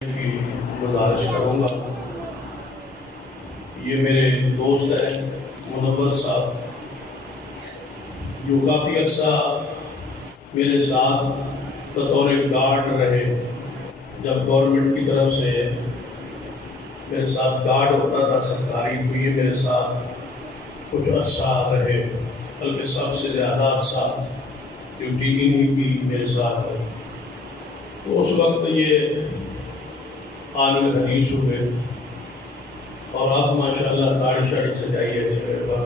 کی گزارش کروں گا۔ یہ میرے دوست ہیں منور صاحب، جو کافی عرصہ میرے ساتھ بطور گارڈ رہے۔ جب گورنمنٹ کی طرف سے میرے ساتھ گارڈ ہوتا تھا سرکاری، تو یہ میرے ساتھ کچھ عرصہ رہے، بلکہ سب سے زیادہ عرصہ ڈیوٹی انہی کی میرے ساتھ رہے۔ تو اس وقت یہ عالم حدیث ہوئے، اور آپ ماشاءاللہ داڑھی شاڑھی سجائی ہے چہرے پر۔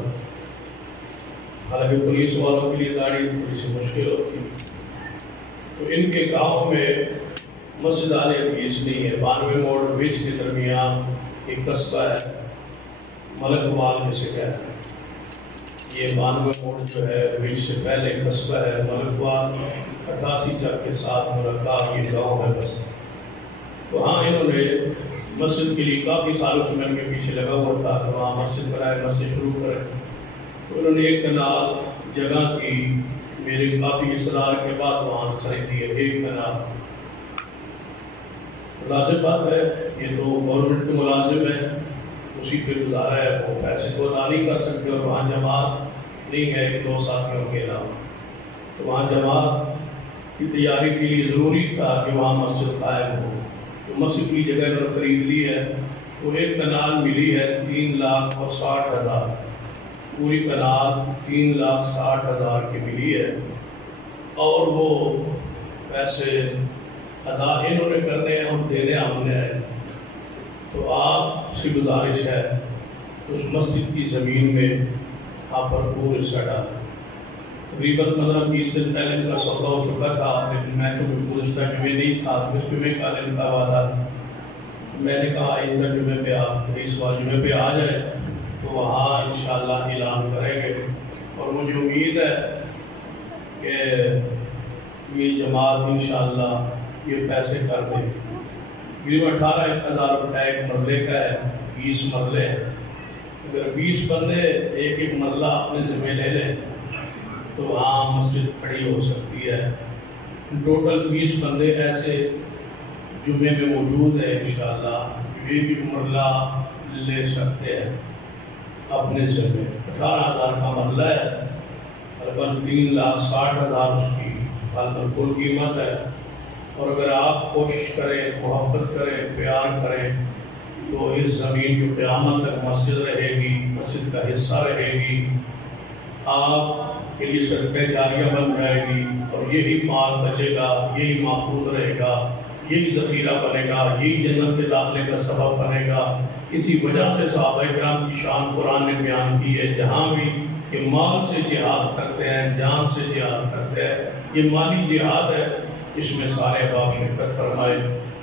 حالانکہ پولیس والوں کے لیے داڑھی تھوڑی سی مشکل ہوتی، تو ان کے گاؤں میں مسجد عالیہ حدیث نہیں ہے۔ 92 موڑ وچ کے درمیان ایک قصبہ ہے، ملک وال جسے کہتے ہیں۔ یہ 92 موڑ جو ہے وچ سے پہلے قصبہ ہے ملک وال، 88 چک کے ساتھ ملکہ یہ گاؤں ہے بس۔ تو ہاں انہوں نے مسجد کے لیے کافی سالوں سے میں ان کے پیچھے لگا ہوا تھا کہ وہاں مسجد بنائے، مسجد شروع کرے۔ تو انہوں نے ایک کنال جگہ کی، میرے کافی اصرار کے بعد وہاں سے خریدی ہے ایک کنال۔ لازم بات ہے، یہ تو گورنمنٹ کے ملازم ہے، اسی پہ گزارا ہے، وہ پیسے کو ادا نہیں کر سکتے، اور وہاں جماعت نہیں ہے 1-2 ساتھیوں کے علاوہ۔ تو وہاں جماعت کی تیاری کے لیے ضروری تھا کہ وہاں مسجد قائم ہو۔ تو مسجد کی جگہ انہوں نے خرید لی ہے، تو ایک کنال ملی ہے 3,60,000، پوری کنال 3,60,000 کی ملی ہے، اور وہ پیسے ادا انہوں نے کرنے ہیں اور دینے ہم نے ہیں۔ تو آپ سے گزارش ہے اس مسجد کی زمین میں آپ بھرپور حصہ ڈالیں۔ تقریباً 15-20 دن پہلے ان کا سودا ہو چکا تھا، لیکن میں تو گزشتہ جمعے نہیں تھا، اس جمعے کا دن کا وعدہ تھا۔ میں نے کہا آئندہ جمعے پہ آپ اس بار جمعے پہ آ جائیں، تو وہاں انشاءاللہ اعلان کریں گے۔ اور مجھے امید ہے کہ یہ جماعت انشاءاللہ یہ پیسے کر دے۔ تقریباً 18,000 روپے ایک مرلے کا ہے، 20 مرلے ہیں۔ اگر 20 بندے ایک مرلہ اپنے ذمہ لے لیں تو وہاں مسجد کھڑی ہو سکتی ہے۔ ٹوٹل 20 بندے ایسے جمعے میں موجود ہیں انشاءاللہ، یہ بھی مرلہ لے سکتے ہیں اپنے ذمہ۔ 18,000 کا مرلہ ہے، تقریباً 3,60,000 اس کی کل قیمت ہے۔ اور اگر آپ کوشش کریں، محبت کریں، پیار کریں، تو اس زمین جو قیامت تک مسجد رہے گی، مسجد کا حصہ رہے گی، آپ کے لیے صدقہ جاریہ بن جائے گی، اور یہی مال بچے گا، یہی محفوظ رہے گا، یہی ذخیرہ بنے گا، یہی جنت کے داخلے کا سبب بنے گا۔ اسی وجہ سے صحابہ کرام کی شان قرآن نے بیان کی ہے، جہاں بھی کہ مال سے جہاد کرتے ہیں، جان سے جہاد کرتے ہیں، یہ مالی جہاد ہے، اس میں سارے احباب شرکت فرمائے۔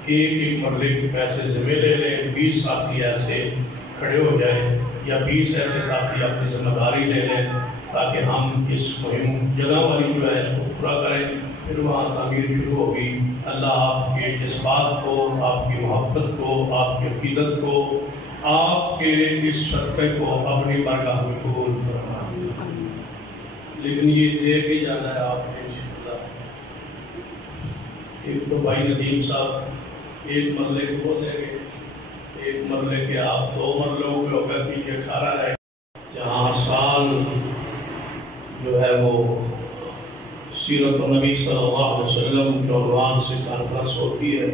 ایک مرلے کے پیسے ذمہ لے لیں، 20 ساتھی ایسے کھڑے ہو جائیں، یا 20 ایسے ساتھی اپنی ذمہ داری لے لیں، تاکہ ہم اس مہم جگہ والی جو ہے اس کو پورا کریں۔ پھر وہاں تعمیر شروع ہوگی۔ اللہ آپ کے جذبات کو، آپ کی محبت کو، آپ کی عقیدت کو، آپ کے اس صدقے کو اپنی بارگاہ میں قبول فرمائے۔ لیکن یہ دے کے جانا ہے آپ نے انشاءاللہ۔ ایک تو بھائی ندیم صاحب ایک مرلے کو وہ دیں گے، ایک مرلے کے آپ 2 مرلوں کے ہو کر پیچھے 18 رہے، جہاں ہر سال جو ہے وہ سیرت النبی صلی اللہ علیہ وسلم کے عنوان سے کانفرنس ہوتی ہے۔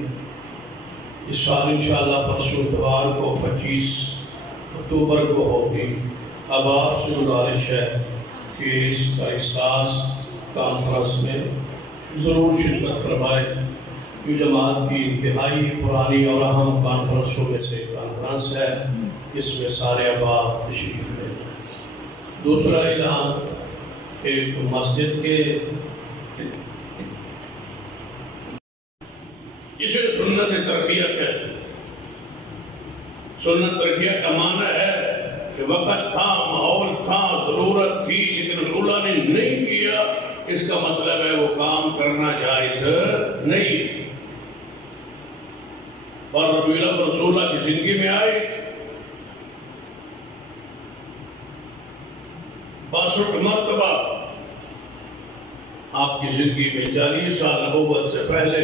اس سال انشاءاللہ پرسوں اتوار کو 25 اکتوبر کو ہوگی۔ اب آپ سے گزارش ہے کہ اس کا احساس کانفرنس میں ضرور شرکت فرمائے۔ یہ جماعت کی انتہائی پرانی اور اہم کانفرنسوں میں سے کانفرنس ہے، اس میں سارے احباب تشریف لیں۔ دوسرا اعلان کہ مسجد کے اسے سنت ترقیہ کہتے ہیں۔ سنت ترقیہ کا معنی ہے کہ وقت تھا، ماحول تھا، ضرورت تھی، لیکن رسول اللہ نے نہیں کیا، اس کا مطلب ہے وہ کام کرنا جائز نہیں۔ اور رسول اللہ کی زندگی میں آئی 62 مرتبہ، آپ کی زندگی میں 40 سال نبوت سے پہلے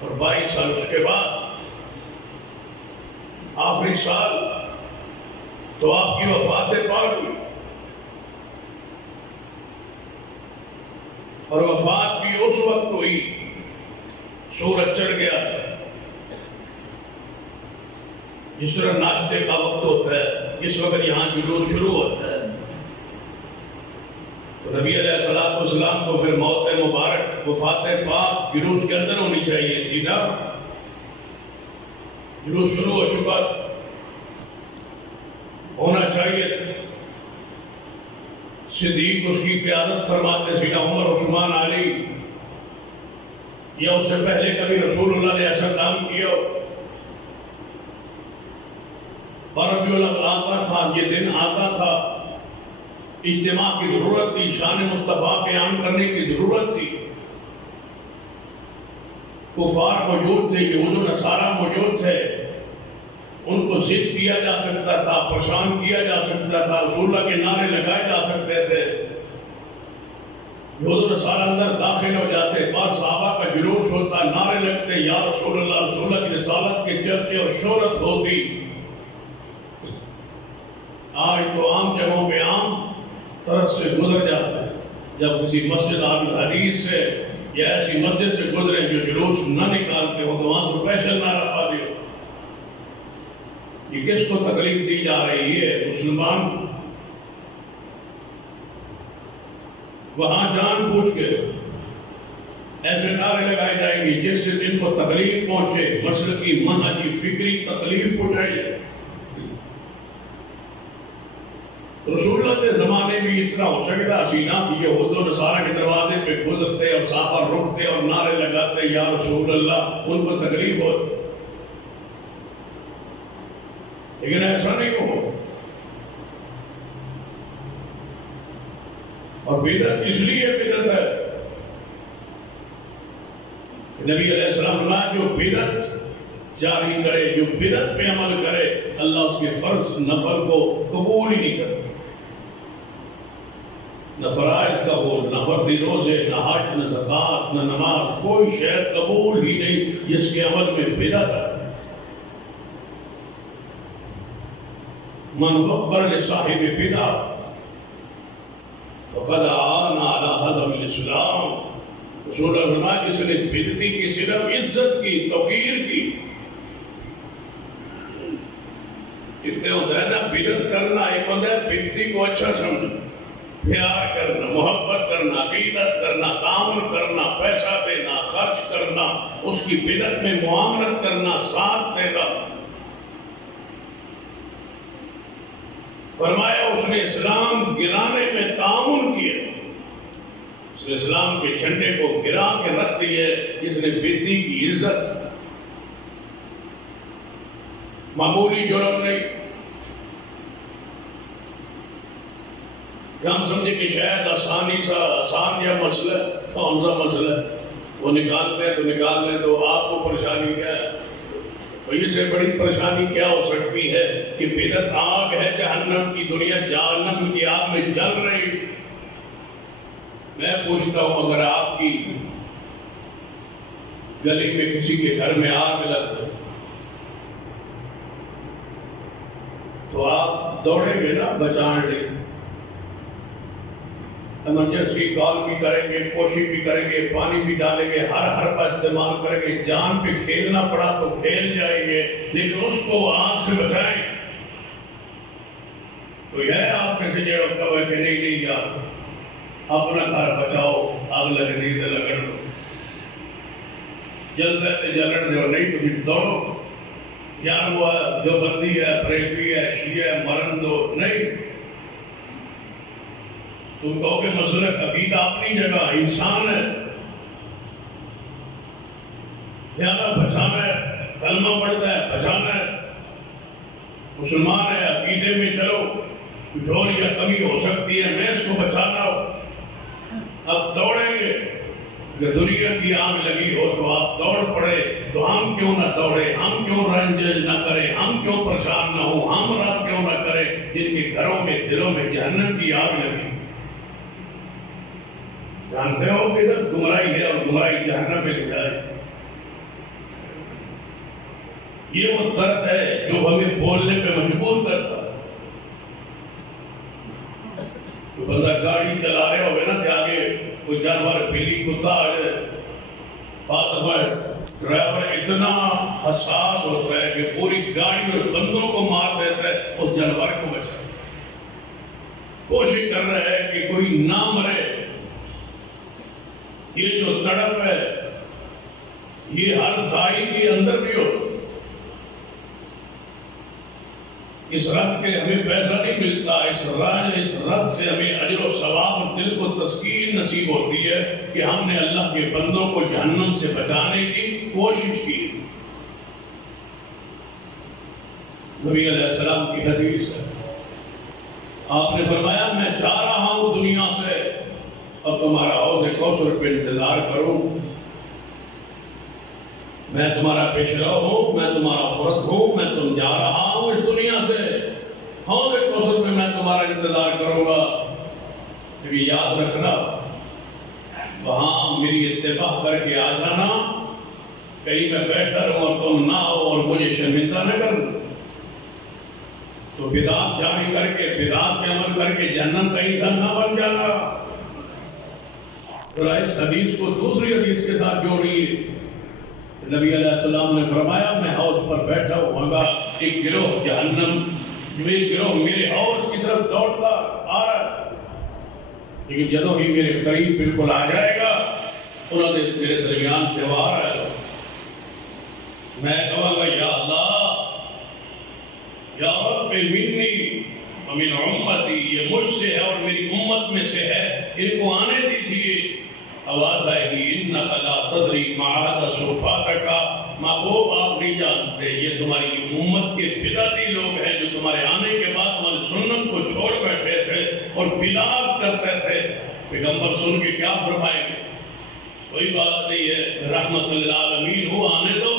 اور 22 سال اس کے بعد آخری سال تو آپ کی وفات پاک ہوئی، اور وفات بھی اس وقت ہوئی سورج چڑھ گیا تھا، جس طرح ناشتے کا وقت ہوتا ہے جس وقت یہاں جلوس شروع ہوتا ہے، تو نبی علیہ السلام کو پھر موت مبارک وفات پاک جلوس کے اندر ہونی چاہیے تھی نا، جلوس شروع ہو چکا تھا، ہونا چاہیے تھا۔ صدیق اس کی قیادت فرماتے، سیدنا عمر، عثمان، علی، یا اس سے پہلے کبھی رسول اللہ نے ایسا کام کیا؟ ربیع الاول آتا تھا، یہ دن آتا تھا، اجتماع کی ضرورت تھی، شان مصطفیٰ قیام کرنے کی ضرورت تھی، کفار موجود تھے، یہود و نصارہ موجود تھے، ان کو ضد کیا جا سکتا تھا، پریشان کیا جا سکتا تھا، رسول اللہ کے نعرے لگائے جا سکتے تھے، یہود و نصارہ اندر داخل ہو جاتے، بعض صحابہ کا جلوس ہوتا، نعرے لگتے، یا رسول اللہ کی رسالت کے چرچے اور شہرت ہوتی۔ آج تو عام جگہوں پہ عام طرف سے گزر جاتا ہے، جب کسی مسجد حدیث سے یا ایسی مسجد سے گزرے جو جلوس نہ نکالتے ہو تو وہاں سپیشل نعرہ بازی ہو۔ یہ کس کو تکلیف دی جا رہی ہے؟ مسلمان وہاں جان بوجھ کے ایسے نعرے لگائے جائیں گے جس سے جن کو تکلیف پہنچے، مسلکی، منہجی، فکری تکلیف اٹھائے۔ رسول اللہ کے زمانے بھی اس طرح ہو سکتا حسینہ کہ یہود و نصارہ کے دروازے پہ گزرتے اور صحابہ رکتے اور نعرے لگاتے یا رسول اللہ، ان کو تکلیف ہوتی، لیکن ایسا نہیں ہو۔ اور بدعت اس لیے بدعت ہے، نبی علیہ السلام نے جو بدعت جاری کرے، جو بدعت پہ عمل کرے، اللہ اس کے فرض نفل کو قبول ہی نہیں کرتا، نہ فرائض قبول، نہ فردی روزے، نہ حج، نہ زکوٰۃ، نہ نماز، کوئی شے قبول ہی نہیں جس کے عمل میں بدعت ہے۔ من وقر لصاحب بدعہ فقد آن علی ہدم الاسلام، رسول اللہ فرمایا جس نے بدعتی کی صرف عزت کی، توقیر کی، اتنے ہوتا ہے نا بدعت کرنا، ایک ہوتا ہے بدعتی کو اچھا سمجھنا، پیار کرنا، محبت کرنا، عقیدت کرنا، تعاون کرنا، پیسہ دینا، خرچ کرنا، اس کی بدعت میں معاملت کرنا، ساتھ دینا۔ فرمایا اس نے اسلام گرانے میں تعاون کیا، اس نے اسلام کے جھنڈے کو گرا کے رکھ دیے، جس نے بدعتی کی عزت کی۔ معمولی جرم نہیں کہ ہم سمجھے کہ شاید آسان یا مسئلہ، کون سا مسئلہ وہ نکالتے ہیں تو نکال لیں، تو آپ کو پریشانی کیا ہے؟ اس سے بڑی پریشانی کیا ہو سکتی ہے کہ بدعت آگ ہے جہنم کی، دنیا جہنم کی آگ میں جل رہی۔ میں پوچھتا ہوں اگر آپ کی گلی میں کسی کے گھر میں آگ لگ جائے تو آپ دوڑیں گے نا بچانے لیں، ایمرجنسی کال بھی کریں گے، کوشش بھی کریں گے، پانی بھی ڈالیں گے، ہر کا استعمال کریں گے، جان پہ کھیلنا پڑا تو کھیل جائیں گے، لیکن اس کو آگ سے بچائیں۔ تو یہ آپ میں سے جو کہے کہ نہیں یار اپنا گھر بچاؤ، آگ لگنے تو لگن دو، جلد ہے جلن دو، نہیں تو پھر دوڑو، یار وہ جو بندی ہے، بریلوی ہے، شیعہ ہے، مرن دو، نہیں۔ تم کہو کہ مسئلہ عقیدہ اپنی جگہ، انسان ہے، لہذا بچانا ہے، کلمہ پڑھتا ہے، بچانا ہے، مسلمان ہے، عقیدے میں چلو، کچھ اور یا کمی ہو سکتی ہے، میں اس کو بچانا ہو۔ اب دوڑیں گے، اگر دنیا کی آگ لگی ہو تو آپ دوڑ پڑے، تو ہم کیوں نہ دوڑے، ہم کیوں رنج نہ کریں، ہم کیوں پریشان نہ ہوں، ہم رات کیوں نہ کریں جن کے گھروں میں دلوں میں جہنم کی آگ لگی۔ جانتے ہو کہ گمراہی ہے اور گمراہی جہنم میں لے جائے۔ یہ وہ درد ہے جو ہمیں بولنے پہ مجبور کرتا ہے. جو بندہ گاڑی چلا رہے ہوگا نا کہ آگے کوئی جانور بلی کتا آ جائے، ڈرائیور اتنا حساس ہوتا ہے کہ پوری گاڑی اور بندوں کو مار دیتا ہے اس جانور کو بچا. کوشش کر رہا ہے کہ کوئی نہ مرے. یہ جو تڑپ ہے یہ ہر دائی کے اندر بھی ہو. اس رت کے ہمیں پیسہ نہیں ملتا، اس رت سے ہمیں اجر و ثواب اور دل کو تسکین نصیب ہوتی ہے کہ ہم نے اللہ کے بندوں کو جہنم سے بچانے کی کوشش کی. نبی علیہ السلام کی حدیث ہے، آپ نے فرمایا میں جا رہا ہوں دنیا سے، اب تمہارا حوض کوثر پہ انتظار کروں. میں تمہارا پیشرو ہوں، میں تمہارا فرد ہوں، میں تم جا رہا ہوں اس دنیا سے، حوض کوثر پہ میں تمہارا انتظار کروں گا. جب یہ یاد رکھنا، وہاں میری اتباع کر کے آ جانا، کہیں میں بیٹھا رہوں اور تم نہ ہو اور مجھے شرمندہ نہ کر تو بدعت جاری کر کے بدعت پہ عمل کر کے جہنم کا ایندھن نہ بن جانا. ذرا اس حدیث کو دوسری حدیث کے ساتھ جوڑیے. نبی علیہ السلام نے فرمایا میں حوض پر بیٹھا ہوں گا، ایک گروہ جہنم ایک گروہ میرے حوض کی طرف دوڑتا آ رہا ہے، لیکن جدوں ہی میرے قریب بالکل آ جائے گا انہوں نے میرے درمیان تہوار ہے، میں کہوں گا یا اللہ یا رب منی ومن امتی، یہ مجھ سے ہے اور میری امت میں سے ہے، ان کو آنے دیجیے. آواز آئے گی انک لا تدری ما حدث فاتک، محبوب آپ نہیں جانتے یہ تمہاری امت کے بدعتی لوگ ہیں جو تمہارے آنے کے بعد تمہاری سنت کو چھوڑ بیٹھے تھے اور بدعت کرتے تھے. پیغمبر سن کے کیا فرمائیں گے؟ کوئی بات نہیں ہے، رحمت للعالمین ہو، آنے دو.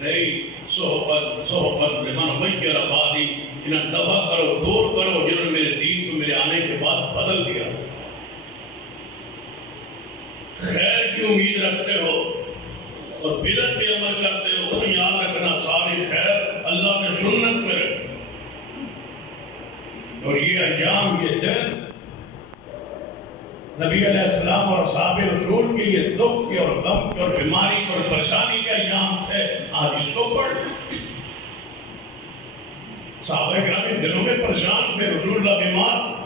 نہیں، صحبت لمن غیر بعدی، انہیں دفع کرو، دور کرو جنہوں نے میرے دین کو میرے آنے کے بعد بدل دیا. خیر کی امید رکھتے ہو اور بدعت پہ عمل کرتے ہو تو یاد رکھنا ساری خیر اللہ نے سنت میں رکھی. اور یہ ایام، یہ دن نبی علیہ السلام اور اصحاب رسول کے لیے دکھ کے اور غم کے اور بیماری اور پریشانی کے ایام تھے. آج اس کو پڑھ، صحابہ کرام دلوں میں پریشان تھے، رسول اللہ بیمار تھے.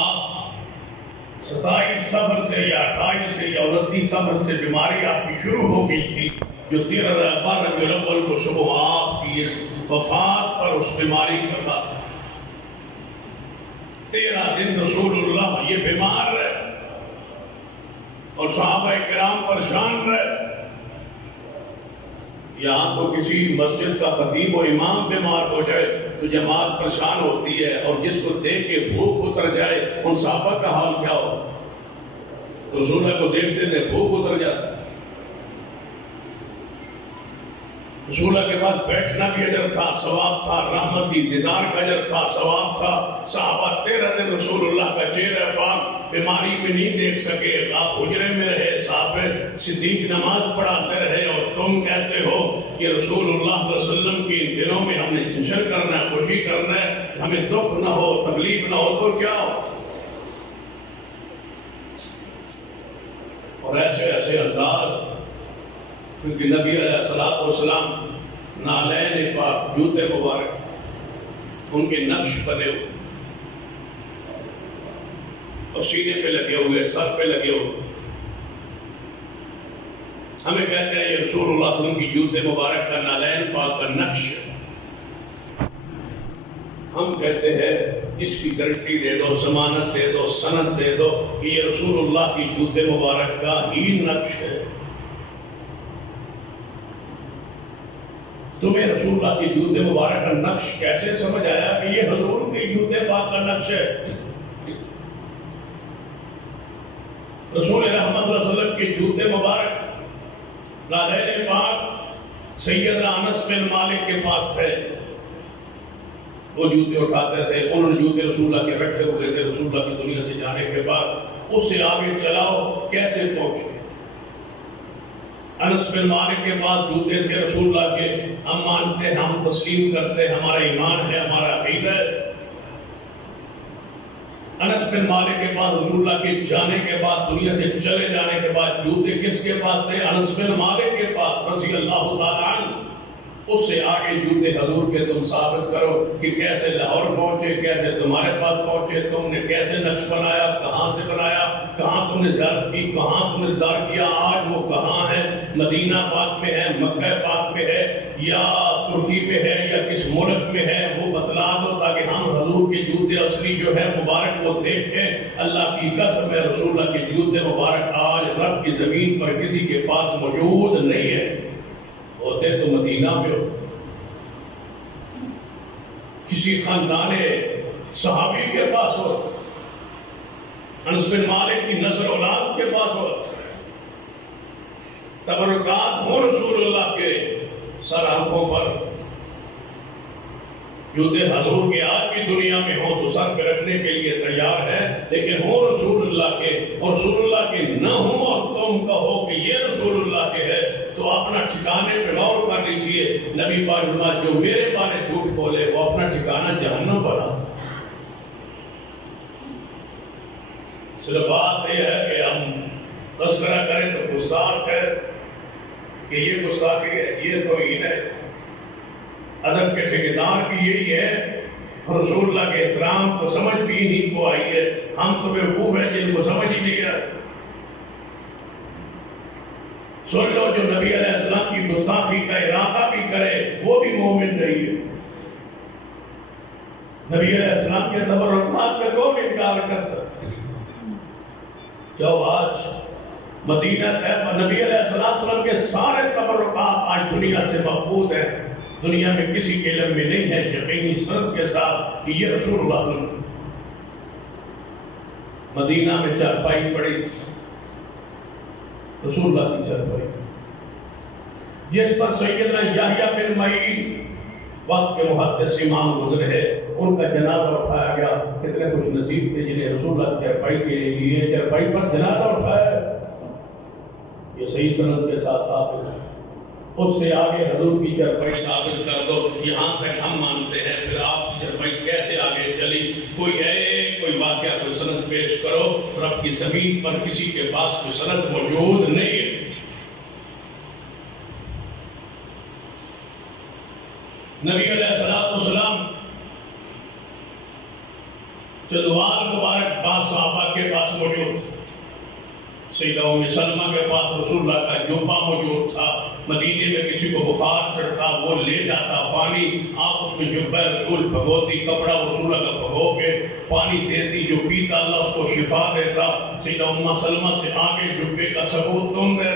آپ 27 صفر سے یا 28 سے یا 29 صفر سے بیماری آپ کی شروع ہو گئی تھی، جو 13 ربیع الاول کو صبح آپ کی اس وفات پر اس بیماری کا تھا. 13 دن رسول اللہ یہ بیمار رہے اور صحابہ کرام پریشان رہے. یہاں تو کسی مسجد کا خطیب و امام بیمار ہو جائے تو جماعت پریشان ہوتی ہے، اور جس کو دیکھ کے بھوک اتر جائے ان صحابہ کا حال کیا ہو؟ رسول اللہ کو دیکھتے تھے بھوک اتر جاتا. رسول اللہ کے پاس بیٹھنا بھی اجر تھا، ثواب تھا، رحمت تھی، دیدار کا اجر تھا، ثواب تھا. صحابہ 13 دن رسول اللہ کا چہرہ پاک بیماری میں نہیں دیکھ سکے. آپ حجرے میں رہے، صحابہ صدیق نماز پڑھاتے رہے، اور تم کہتے ہو کہ رسول اللہ صلی اللہ علیہ وسلم کی ان دنوں میں ہم نے جشن کرنا ہے، خوشی کرنا ہے، ہمیں دکھ نہ ہو، تکلیف نہ ہو تو کیا ہو؟ اور ایسے ایسے انداز، کیونکہ نبی علیہ السلام نالین پاک، جوتے مبارک ان کے نقش بنے ہوئے اور سینے پہ لگے ہوئے، سر پہ لگے ہوئے. ہمیں کہتے ہیں یہ رسول اللہ صلی اللہ علیہ وسلم کی جوتے مبارک کا نالین پاک کا نقش. ہم کہتے ہیں اس کی گارنٹی دے دو، ضمانت دے دو، سند دے دو کہ یہ رسول اللہ کی جوتے مبارک کا ہی نقش ہے. تمہیں رسول اللہ کی جوتے مبارک کا نقش کیسے سمجھ آیا کہ یہ حضور کی جوتے پاک کا نقش ہے؟ رسول رحمت صلی اللہ علیہ وسلم کے جوتے مبارک نالین پاک سیدنا انس بن مالک کے پاس تھے. وہ جوتے اٹھاتے تھے، انہوں نے جوتے رسول اللہ کے رکھے ہوئے تھے. رسول اللہ کی دنیا سے جانے کے بعد اس سے آگے چلاؤ کیسے پہنچے. انس بن مالک کے پاس جوتے تھے رسول اللہ کے، ہم مانتے ہیں، ہم تسلیم کرتے ہیں، ہمارا ایمان ہے، ہمارا عقیدہ ہے۔ انس بن مالک کے پاس رسول اللہ کے جانے کے بعد، دنیا سے چلے جانے کے بعد جوتے کس کے پاس تھے؟ انس بن مالک کے پاس رضی اللہ تعالیٰ عنہ۔ اس سے آگے جوتے حضور کے تم ثابت کرو کہ کیسے لاہور پہنچے، کیسے تمہارے پاس پہنچے، تم نے کیسے نقش بنایا، کہاں سے بنایا، کہاں تم نے زیارت کی، کہاں تم نے دیدار کیا، آج وہ کہاں ہے؟ مدینہ پاک میں ہے، مکہ پاک میں ہے، یا ترکی میں ہے، یا کس ملک میں ہے؟ وہ بتلا دو تاکہ ہم حضور کے جوتے اصلی جو ہے مبارک وہ دیکھیں۔ اللہ کی قسم ہے رسول اللہ کے جوتے مبارک آج رب کی زمین پر کسی کے پاس موجود نہیں ہے، ہوتے تو مدینہ میں ہو، کسی خاندان صحابی کے پاس ہو، انس بن مالک کی نسل اولاد کے پاس ہو، تبرکات ہوں رسول اللہ کے سر آنکھوں پر۔ جوتے حضور کے آج بھی دنیا میں ہوں تو سر پہ رکھنے کے لیے تیار ہے، لیکن ہوں رسول اللہ کے، اور رسول اللہ کے نہ ہوں اور تم کہو کہ یہ رسول اللہ کے ہے، تو اپنا ٹھکانے پہ غور کر لیجیے۔ نبی پاک فرمایا جو میرے بارے جھوٹ بولے وہ اپنا ٹھکانہ جہنم بنا۔ صرف بات یہ ہے کہ ہم تذکرہ کریں تو گستاخ ہے کہ یہ گستاخی ہے، یہ توہین ہے۔ ادب کے ٹھیکیدار کی یہی ہے، رسول اللہ کے احترام کو سمجھ بھی نہیں کو آئی ہے۔ ہم تو بیوقوف ہیں جن کو سمجھ ہی نہیں ہے۔ سن لو جو نبی علیہ السلام کی گستاخی کا ارادہ بھی کرے وہ بھی مومن نہیں ہے۔ نبی علیہ السلام کے تبرکات کا کون انکار کرتا؟ جو آج مدینہ طیبہ نبی علیہ السلام کے سارے تبرکات آج دنیا سے مفقود ہیں، دنیا میں کسی کے علم میں نہیں ہے یقینی سند کے ساتھ کہ یہ رسول اللہ صلی اللہ علیہ وسلم۔ مدینہ میں چارپائی پڑی تھی، رسول اللہ کی چارپائی، جس پر سیدنا یحییٰ بن معین وقت کے محدث امام گزرے ہیں، ان کا جنازہ اٹھایا گیا۔ کتنے خوش نصیب تھے جنہیں رسول اللہ کی چارپائی کے لیے چارپائی پر جنازہ اٹھایا ہے۔ یہ صحیح سند کے ساتھ ثابت ہے۔ اس سے آگے حضور کی چارپائی ثابت کر دو، یہاں تک ہم مانتے ہیں، پھر آپ کی چارپائی کیسے آگے چلی؟ کوئی ہے کوئی واقعہ کوئی سند پیش کرو، رب کی زمین پر کسی کے پاس کوئی سند موجود نہیں ہے۔ نبی علیہ السلام چدوار مبارک پاس صحابہ کے پاس موجود، سیدہ ام سلمہ کے پاس رسول اللہ کا جوبہ موجود تھا۔ مدینے میں کسی کو بخار چڑھتا وہ لے جاتا پانی، آپ اس میں جوبہ رسول بھگوتی، کپڑا رسول اللہ کا بھگو کے پانی دیتی، جو پیتا اللہ اس کو شفا دیتا۔ سیدہ ام سلمہ سے آگے جوبے کا ثبوت تم دے،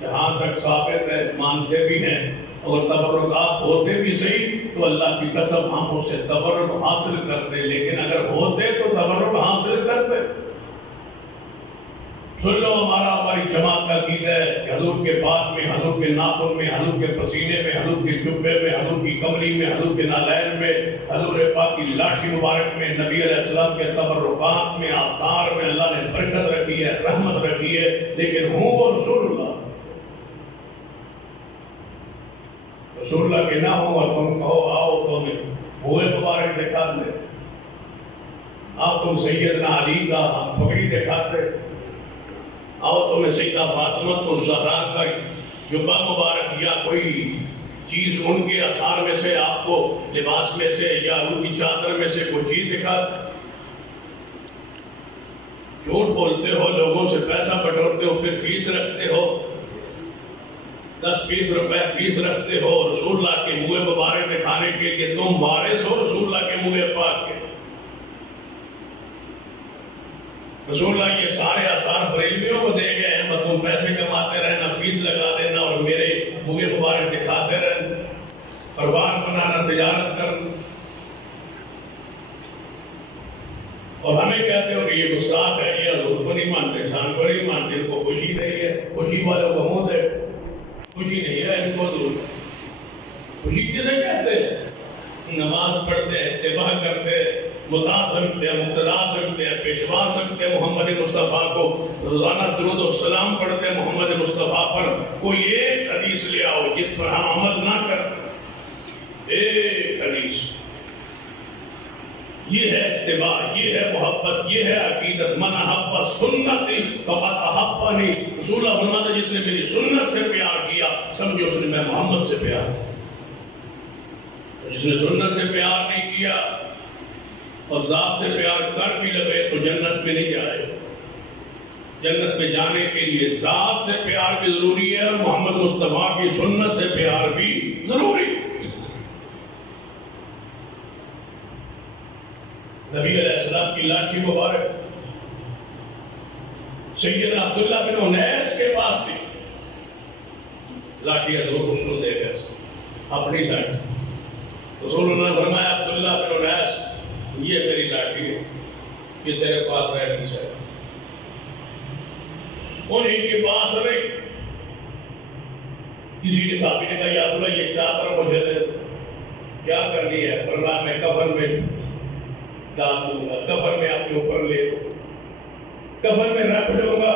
جہاں تک ثابت ہے مانتے بھی ہیں، اور تبرکات ہوتے بھی صحیح تو اللہ کی قسم ہم اس سے تبرک حاصل کرتے، لیکن اگر ہوتے تو تبرک حاصل کرتے۔ سن لو ہماری جماعت کا عقیدہ ہے کہ حضور کے بات میں، حضور کے ناخن میں، حضور کے پسینے میں، حضور کے جبے میں، حضور کی کملی میں، حضور کے نالین میں، حضور پاک کی لاٹھی مبارک میں، نبی علیہ السلام کے تبرکات میں، آثار میں اللہ نے برکت رکھی ہے، رحمت رکھی ہے، لیکن ہوں وہ رسول اللہ کے نہ ہوں اور تم کہو آؤ تمہیں بھوئے مبارک دکھاتے، آؤ تم سیدنا علی کا ہم پگڑی دکھاتے، آؤ تمہیں سیدہ فاطمہ الزہرا کا جبہ مبارک یا کوئی چیز ان کے آثار میں سے آپ کو لباس میں سے یا ان کی چادر میں سے کوئی چیز دکھاتے۔ جھوٹ بولتے ہو، لوگوں سے پیسہ بٹورتے ہو، پھر فیس رکھتے ہو، 10-20 روپے فیس رکھتے ہو رسول اللہ کے منہ مبارک دکھانے کے لیے۔ تم وارث ہو رسول اللہ کے منہ پاک کے۔ رسول اللہ یہ سارے آثار بریلویوں کو دے گئے ہیں، تم پیسے کماتے رہنا، فیس لگا دینا اور میرے منہ مبارک دکھاتے رہنا، کاروبار بنانا، تجارت کرنا، اور ہمیں کہتے ہو کہ یہ گستاخ ہے، یہ حضور کو نہیں مانتے، شان کو نہیں مانتے، ان کو خوشی نہیں ہے، خوشی والوں کو منہ دے، خوشی نہیں ہے ان کو دور۔ خوشی کسے کہتے ہیں؟ نماز پڑھتے، اتباع کرتے، متا سکتے ہیں، مقتدا سکتے ہیں، پیشوا سکتے ہیں محمد مصطفیٰ کو، روزانہ درود و سلام پڑھتے ہیں محمد مصطفیٰ پر. کوئی ایک حدیث لے آؤ جس پر ہم عمل نہ کرتے، ایک حدیث. یہ ہے اتباع، یہ ہے محبت، یہ ہے عقیدت. من احب سنتی فقد احبنی. رسول اللہ فرماتا جس نے میری سنت سے پیار کیا سمجھو اس نے میں محمد سے پیار کیا. جس نے سنت سے پیار نہیں کیا اور ذات سے پیار کر بھی لگے تو جنت میں نہیں جائے. جنت میں جانے کے لیے ذات سے پیار بھی ضروری ہے اور محمد مصطفیٰ کی سنت سے پیار بھی ضروری ہے. نبی علیہ السلام کی لاٹھی مبارک سیدنا عبداللہ بن انیس کے پاس تھی. لاٹھی حضور رسول دے گئے اپنی لاٹھی. رسول اللہ نے فرمایا عبداللہ بن انیس یہ میری لاٹھی ہے، یہ تیرے پاس رہنی چاہیے. انہیں کے پاس رہی. کسی نے صحابی نے کہا یا رسول اللہ یہ چادر مجھے دے. کیا کرنی ہے؟ فرمایا میں کفن میں ڈال دوں گا، کفن میں اپنے اوپر لے لوں، کفن میں رکھ لوں گا.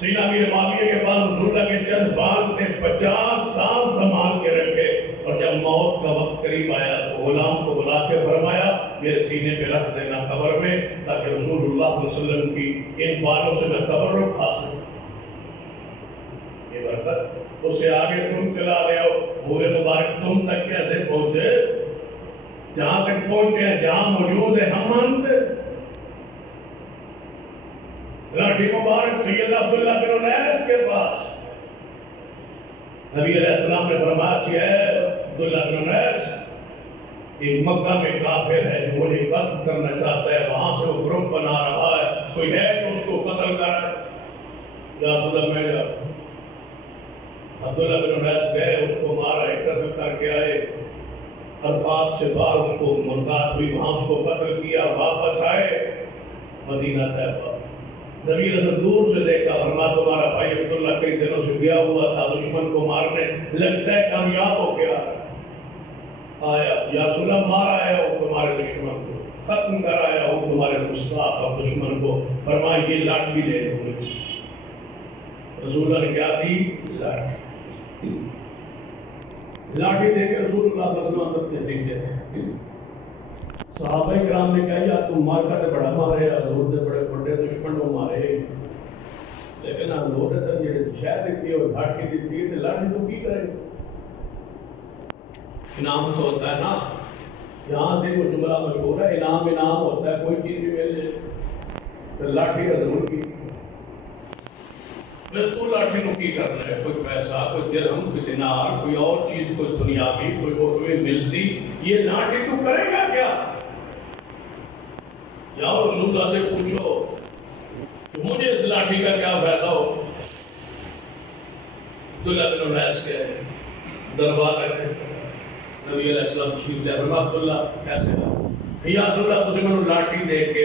سیدنا امیر معاویہ کے پاس رسول اللہ کے چند بال نے 50 سال سنبھال کے رکھے اور جب موت کا وقت قریب آیا تو غلام کو بلا کے فرمایا میرے سینے پہ رکھ دینا قبر میں تاکہ رسول اللہ صلی اللہ علیہ وسلم کی ان بالوں سے میں تبرک حاصل کروں. یہ برکت. اس سے آگے تم چلا رہے ہو، بھولے مبارک تم تک کیسے پہنچے؟ جہاں تک پہنچے ہیں جہاں موجود ہے ہم مانتے. لاٹھی مبارک سیدنا عبداللہ بن انیس کے پاس. نبی علیہ السلام نے فرمایا کہ اے عبداللہ بن انیس ایک مکہ میں کافر ہے جو مجھے قتل کرنا چاہتا ہے، وہاں سے وہ گروپ بنا رہا ہے، کوئی ہے تو اس کو قتل کرے. یا رسول اللہ میں عبداللہ بن انیس گئے، اس کو مارا، قتل کر کے آئے. عرفات سے باہر اس کو ملاقات ہوئی، وہاں اس کو قتل کیا. واپس آئے مدینہ طیبہ. نبی نے دور سے دیکھا، فرمایا تمہارا بھائی عبداللہ کئی دنوں سے گیا ہوا تھا دشمن کو مارنے، لگتا ہے کامیاب ہو گیا. آیا یا رسول اللہ مار آیا ہو تمہارے دشمن کو، ختم کر آیا ہو تمہارے گستاخ اور دشمن کو. فرمایا یہ لاٹھی لے لو. رسول اللہ نے کیا دی؟ لاٹھی. لاٹھی دے کے رسول اللہ صلی اللہ علیہ وسلم دیکھتے. صحابہ کرام نے کہا یا تم مارکا تے بڑا مارے، حضور دے بڑے بڑے دشمن کو مارے، لیکن حضور نے تو جڑے شہر دیتی اور لاٹھی دیتی ہے تے لاٹھی تو کی کرے؟ انعام تو ہوتا ہے نا. یہاں سے وہ جملہ مشہور ہے، انعام ہوتا ہے، کوئی چیز بھی مل جائے. تو لاٹھی حضور کی. پھر تو لاٹھی کو کی کرنا ہے؟ کوئی پیسہ، کوئی درہم، کوئی دینار، کوئی اور چیز، کوئی دنیاوی، کوئی اخروی ملتی، یہ لاٹھی تو کرے گا کیا؟ جاؤ رسول اللہ سے پوچھو کہ مجھے اس لاٹھی کا کیا فائدہ ہو. عبداللہ بن انیس کے دربار رکھے. نبی علیہ السلام تشریف لے آئے. عبداللہ کیسے ہے؟ یا رسول اللہ تسی میں لاٹھی دے کے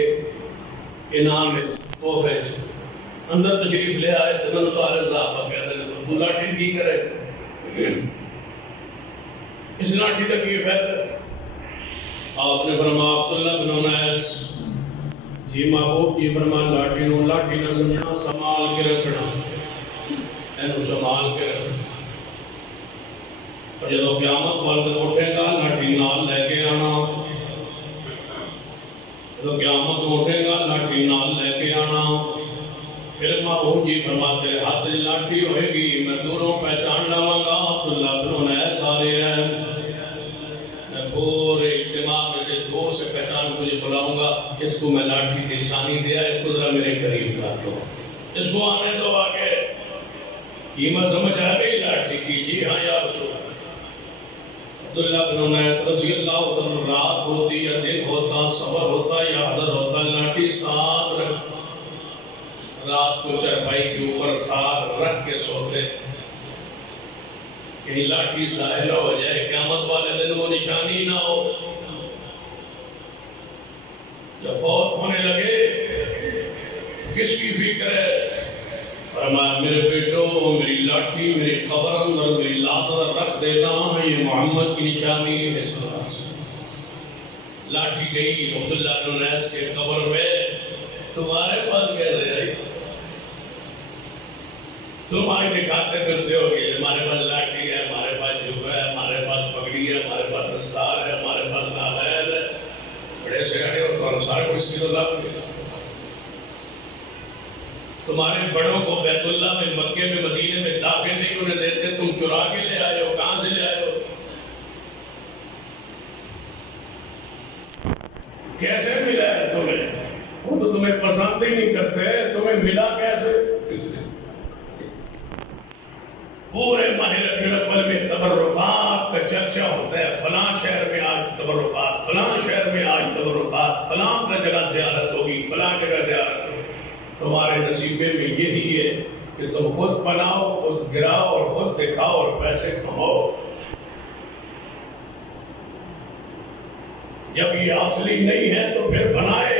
انعام تحفے اندر تشریف لے آئے تو میں سارے صحابہ کہتے ہیں تو لاٹھی کی کرے؟ اس لاٹھی کا کی فائدہ؟ آپ نے فرمایا عبداللہ بن انیس جی محبوب کی فرمان لاٹھی نہ سمجھنا، سنبھال کے رکھنا، اینو سنبھال کے رکھنا. اور جب قیامت والے دن اٹھے گا لاٹھی نال لے کے آنا. جب قیامت اٹھے گا لاٹھی نال لے کے آنا. پھر محبوب جی فرماتے ہیں ہاتھ لاٹھی ہوئے گی میں دوروں پہچان لاؤں گا عبداللہ بن انیس آ رہے ہیں. میں پورے اجتماع میں سے دور سے پہچان تجھے بلاؤں گا. اس کو میں لاٹھی کی نشانی دیا، اس کو ذرا میرے قریب کر دو، اس کو آنے دو آگے. قیمت سمجھ آ گئی لاٹھی کی؟ جی ہاں یا رسول اللہ. عبداللہ بن انیس رضی اللہ عنہ رات ہوتی یا دن ہوتا، سفر ہوتا یا حضر ہوتا، لاٹھی ساتھ رکھ. رات کو چرپائی کے اوپر ساتھ رکھ کے سوتے کہ لاٹھی ظاہر ہو جائے، قیامت والے دن وہ نشانی نہ ہو. جب فوت ہونے لگے کس کی فکر ہے؟ فرمایا میرے بیٹو میری لاٹھی میری قبر اندر میری لات رکھ دینا، یہ محمد کی نشانی ہے. لاٹھی گئی عبداللہ بن انیس کے قبر میں، تمہارے پاس کیسے آئی؟ تم آج دکھاتے پھرتے ہو کہ ہمارے پاس لاٹھی ہے، ہمارے پاس جھبا ہے، ہمارے پاس پگڑی ہے، ہمارے پاس دستار ہے، ہمارے پاس نالید ہے، بڑے سیاڑے اور سارے کو اس کی تو لگ گئی۔ تمہارے بڑوں کو بیت اللہ میں، مکے میں، مدینے میں داخل نہیں ہونے دیتے، تم چرا کے لے آئے ہو، کہاں سے لے آئے ہو؟ کیسے ملا ہے تمہیں؟ وہ تو تمہیں پسند ہی نہیں کرتے، تمہیں ملا کیسے؟ پورے ماہ ربیع الاول میں تبرکات کا چرچا ہوتا ہے، فلاں شہر میں آج تبرکات، فلاں شہر میں آج تبرکات، فلاں کا جگہ زیارت ہوگی، فلاں جگہ زیارت ہوگی۔ تمہارے نصیبے میں یہی ہے کہ تم خود بناؤ، خود گراؤ اور خود دکھاؤ اور پیسے کماؤ۔ جب یہ اصلی نہیں ہے تو پھر بنائے،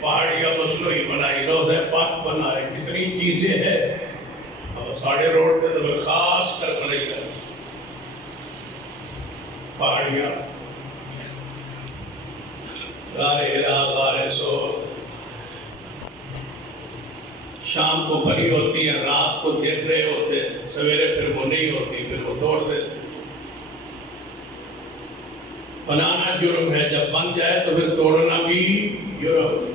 پہاڑیاں مسلوئی بنائی، روضہ پاک بنائے، کتنی چیزیں ہیں۔ اب ساڑھے روڈ پہ تو خاص کر بنے گا پہاڑیاں، غار ہرا، غار سور، شام کو بھری ہوتی ہیں، رات کو دیکھ رہے ہوتے ہیں، سویرے پھر وہ نہیں ہوتی، پھر وہ توڑ دیتے۔ بنانا جرم ہے، جب بن جائے تو پھر توڑنا بھی جرم۔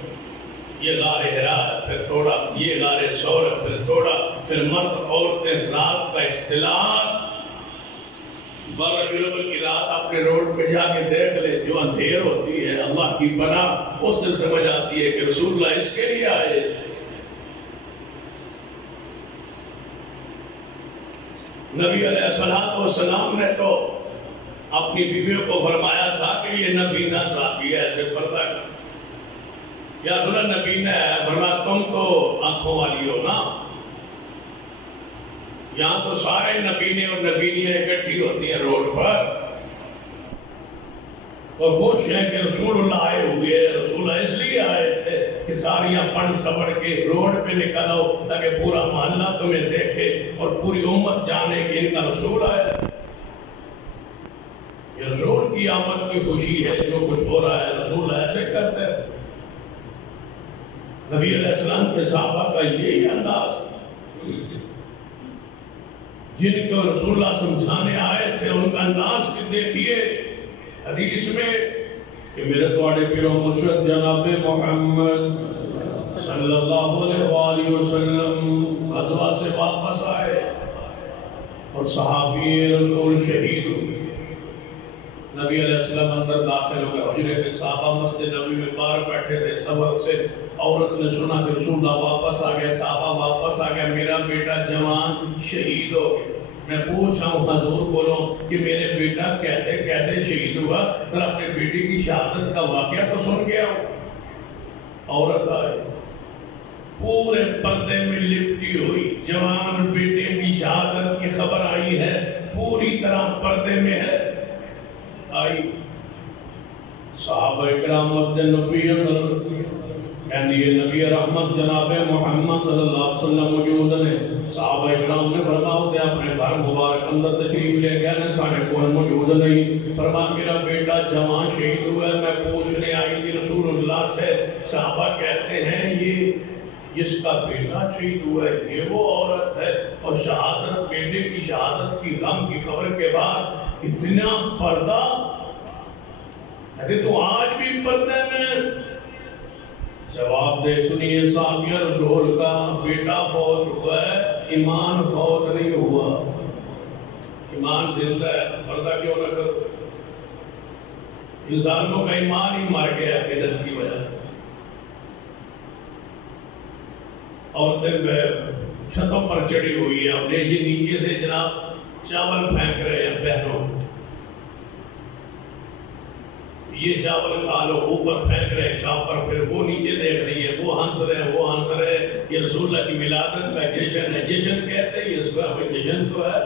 یہ غار ہرا ہے، پھر توڑا، یہ غار سور ہے، پھر توڑا، پھر مرد عورتیں رات کا اختلاط، بارہ جرم کی رات اپنے روڈ پہ جا کے دیکھ لے، جو اندھیر ہوتی ہے اللہ کی پناہ، اس دن سمجھ آتی ہے کہ رسول اللہ اس کے لیے آئے تھے۔ نبی علیہ السلام نے تو اپنی بیویوں کو فرمایا تھا کہ یہ نبینہ ذاتی ہے، ایسے پردہ کر۔ یا رسول اللہ نبینہ ہے، فرمایا تم تو آنکھوں والی ہو نا، یہاں تو سارے نبینے اور نبینیاں اکٹھی ہوتی ہیں روڈ پر، اور خوش ہیں کہ رسول اللہ آئے ہوئے، رسول اللہ اس لیے آئے تھے کہ ساریاں پڑھ سبڑ کے روڈ پہ نکل آؤ تاکہ پورا محلہ تمہیں دیکھے اور پوری امت جانے کہ ان کا رسول آیا۔ یہ رسول کی آمد کی خوشی ہے، جو کچھ ہو رہا ہے رسول ایسے کرتے ہیں۔ نبی علیہ السلام کے صحابہ کا یہی انداز، جن کو رسول اللہ سمجھانے آئے تھے ان کا انداز کی دیکھیے حدیث میں کہ میرے تواڈے پیرو مرشد جناب محمد صلی اللہ علیہ وآلہ وسلم غزوہ سے واپس آئے اور صحابی رسول شہید ہوئے۔ نبی علیہ السلام اندر داخل ہو گئے حجرے میں، صحابہ مسجد نبی میں باہر بیٹھے تھے، صبر سے عورت نے سنا کہ رسول اللہ واپس آ گئے، صحابہ واپس آ گئے، میرا بیٹا جوان شہید ہو گیا۔ میں پوچھ رہا ہوں حضور بولو کہ میرے بیٹا کیسے شہید ہوا، پھر اپنے بیٹی کی شہادت کا واقعہ تو سن گیا ہو۔ عورت آئی پورے پردے میں لپٹی ہوئی، جوان بیٹے کی شہادت کی خبر آئی ہے، پوری طرح پردے میں ہے۔ آئی صحابہ اکرام مسجد نبی یہ نبی رحمت جناب محمد صلی اللہ علیہ وسلم موجود نے۔ صحابہ اکرام نے فرمایا اپنے گھر مبارک اندر تشریف لے گئے نے، سارے کوئی موجود نہیں۔ فرمایا میرا بیٹا جوان شہید ہوا ہے، میں پوچھنے آئی تھی رسول اللہ سے۔ صحابہ کہتے ہیں یہ جس کا بیٹا شہید ہوا ہے یہ وہ عورت ہے، اور شہادت، بیٹے کی شہادت کی غم کی خبر کے بعد اتنا پردہ، تو آج بھی پردے میں؟ جواب دے سنیے صحابیہ، رسول کا بیٹا فوت ہوا ہے، ایمان فوت نہیں ہوا، ایمان زندہ ہے، پردہ کیوں نہ کرو؟ انسانوں کا ایمان ہی مر گیا بدعت کی وجہ سے۔ عورتیں چھتوں پر چڑھی ہوئی ہیں، اپنے یہ نیچے سے جناب چاول پھینک رہے ہیں بہنوں، یہ چاول کھا لو، اوپر پھینک رہے شام پر، پھر وہ نیچے دیکھ رہی ہے، وہ ہنس رہے، یہ رسول اللہ کی ولادت کا جشن ہے۔ جشن کہتے ہیں اس کا کوئی جشن تو ہے،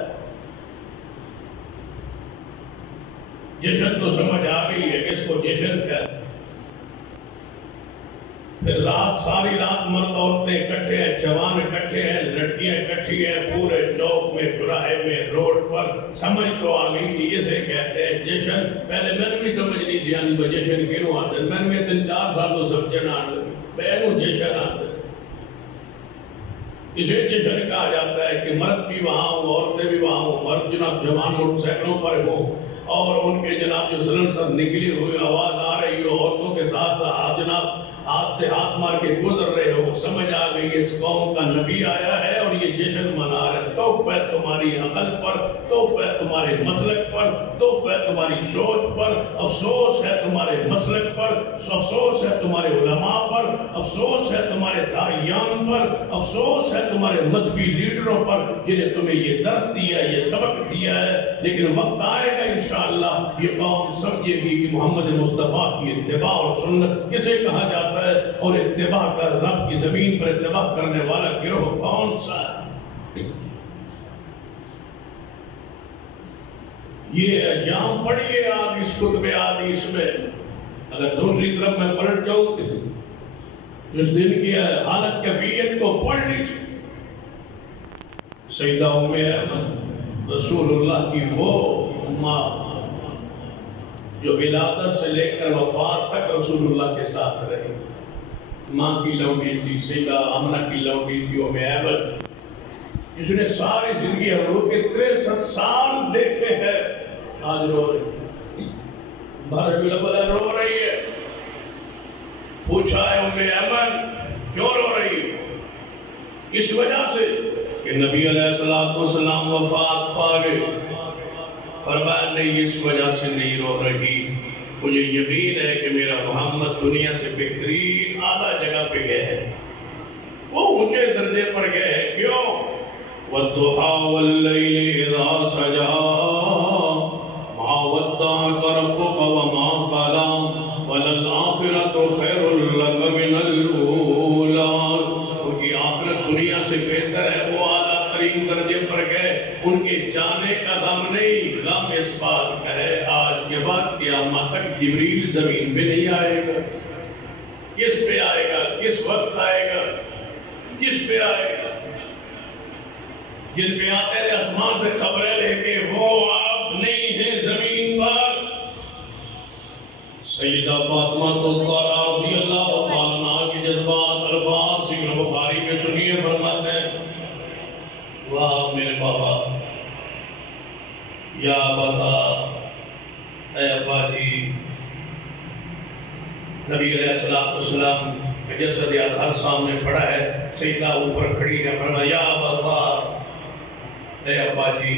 جشن تو سمجھ آ گئی ہے کس کو جشن کہتے ہیں۔ پھر رات، ساری رات مرد عورتیں اکٹھے ہیں، جوان اکٹھے ہیں، لڑکیاں اکٹھی ہیں، پورے چوک میں، چوراہے میں، روڈ پر سمجھ تو آ گئی کہ اسے کہتے ہیں جشن. پہلے میں نے بھی سمجھ نہیں سی آنی تو جشن کیوں آتے ہیں. میں نے 3-4 سال تو سمجھنا آتے بہنوں جشن آتے. اسے جشن کہا جاتا ہے کہ مرد بھی وہاں ہوں عورتیں بھی وہاں ہوں. مرد جناب جوان موٹر سائیکلوں پر ہوں اور ان کے جناب جو سلنسر نکلی ہوئی آواز آ رہی ہو, عورتوں کے ساتھ جناب ہاتھ سے ہاتھ مار کے گزر رہے ہو. سمجھ آ گئی اس قوم کا نبی آیا ہے اور یہ جشن منا رہے. تحفہ تمہاری عقل پر, تحفہ تمہارے مسلک پر, تحفہ تمہاری سوچ پر. افسوس ہے تمہارے مسلک پر, افسوس ہے تمہارے علماء پر, افسوس ہے تمہارے داعیان پر, افسوس ہے تمہارے مذہبی لیڈروں پر جنہیں تمہیں یہ درس دیا, یہ سبق دیا ہے. لیکن وقت آئے گا انشاءاللہ یہ قوم سمجھے گی کہ محمد مصطفیٰ کی اتباع اور سنت کسے کہا جاتا ہے اور اتباع کا رب کی زمین پر اتباع کرنے والا گروہ کون سا ہے. یہ ایام پڑھیے آپ اس کتب حدیث میں. اگر دوسری طرف میں پلٹ جاؤں اس دن کی حالت کیفیت کو پڑھ لیجیے. سیدہ ام ایمن رسول اللہ کی وہ ماں جو ولادت سے لے کر وفات تک رسول اللہ کے ساتھ رہی. ماں کی لوٹی تھی, سیدہ آمنہ کی لوٹی تھی ام ایمن, جس نے ساری زندگی حضور کے 63 سال دیکھے ہیں. آج رو رہی, رو رہی ہے. پوچھا ہے ام ایمن کیوں رو رہی؟ اس وجہ سے کہ نبی علیہ السلام وفات پا گئے. فرمایا نہیں, اس وجہ سے نہیں رو رہی, مجھے یقین ہے کہ میرا محمد دنیا سے بہترین اعلیٰ جگہ پہ گئے ہیں, وہ اونچے درجے پر گئے ہیں. کیوں؟ وَالضُّحَىٰ وَاللَّيْلِ إِذَا سَجَىٰ مَا وَدَّعَكَ رَبُّكَ وَمَا قَلَىٰ وَلَلْآخِرَةُ خَيْرٌ لَكَ مِنَ الْأُولَىٰ. ان کی آخرت دنیا سے بہتر ہے, وہ اعلیٰ ترین درجے پر گئے. ان کے جانے کا غم نہیں, غم اس بات کا ہے آج کے بعد قیامت تک جبریل زمین پہ نہیں آئے گا. کس پہ آئے گا, کس وقت آئے گا, کس پہ آئے گا؟ جن پہ آتے ہیں آسمان سے خبریں لے کے, وہ آپ نہیں ہیں زمین پر. سیدہ فاطمہ رضی اللہ تعالیٰ عنہا کے جذبات الفاظ صحیح بخاری میں سنیے. فرماتے ہیں واہ میرے بابا, یا بتا اے ابا جی. نبی علیہ السلام کا جسد اطہر سامنے پڑا ہے, سیدہ اوپر کھڑی ہے. فرمایا یا بتا اے ابا جی,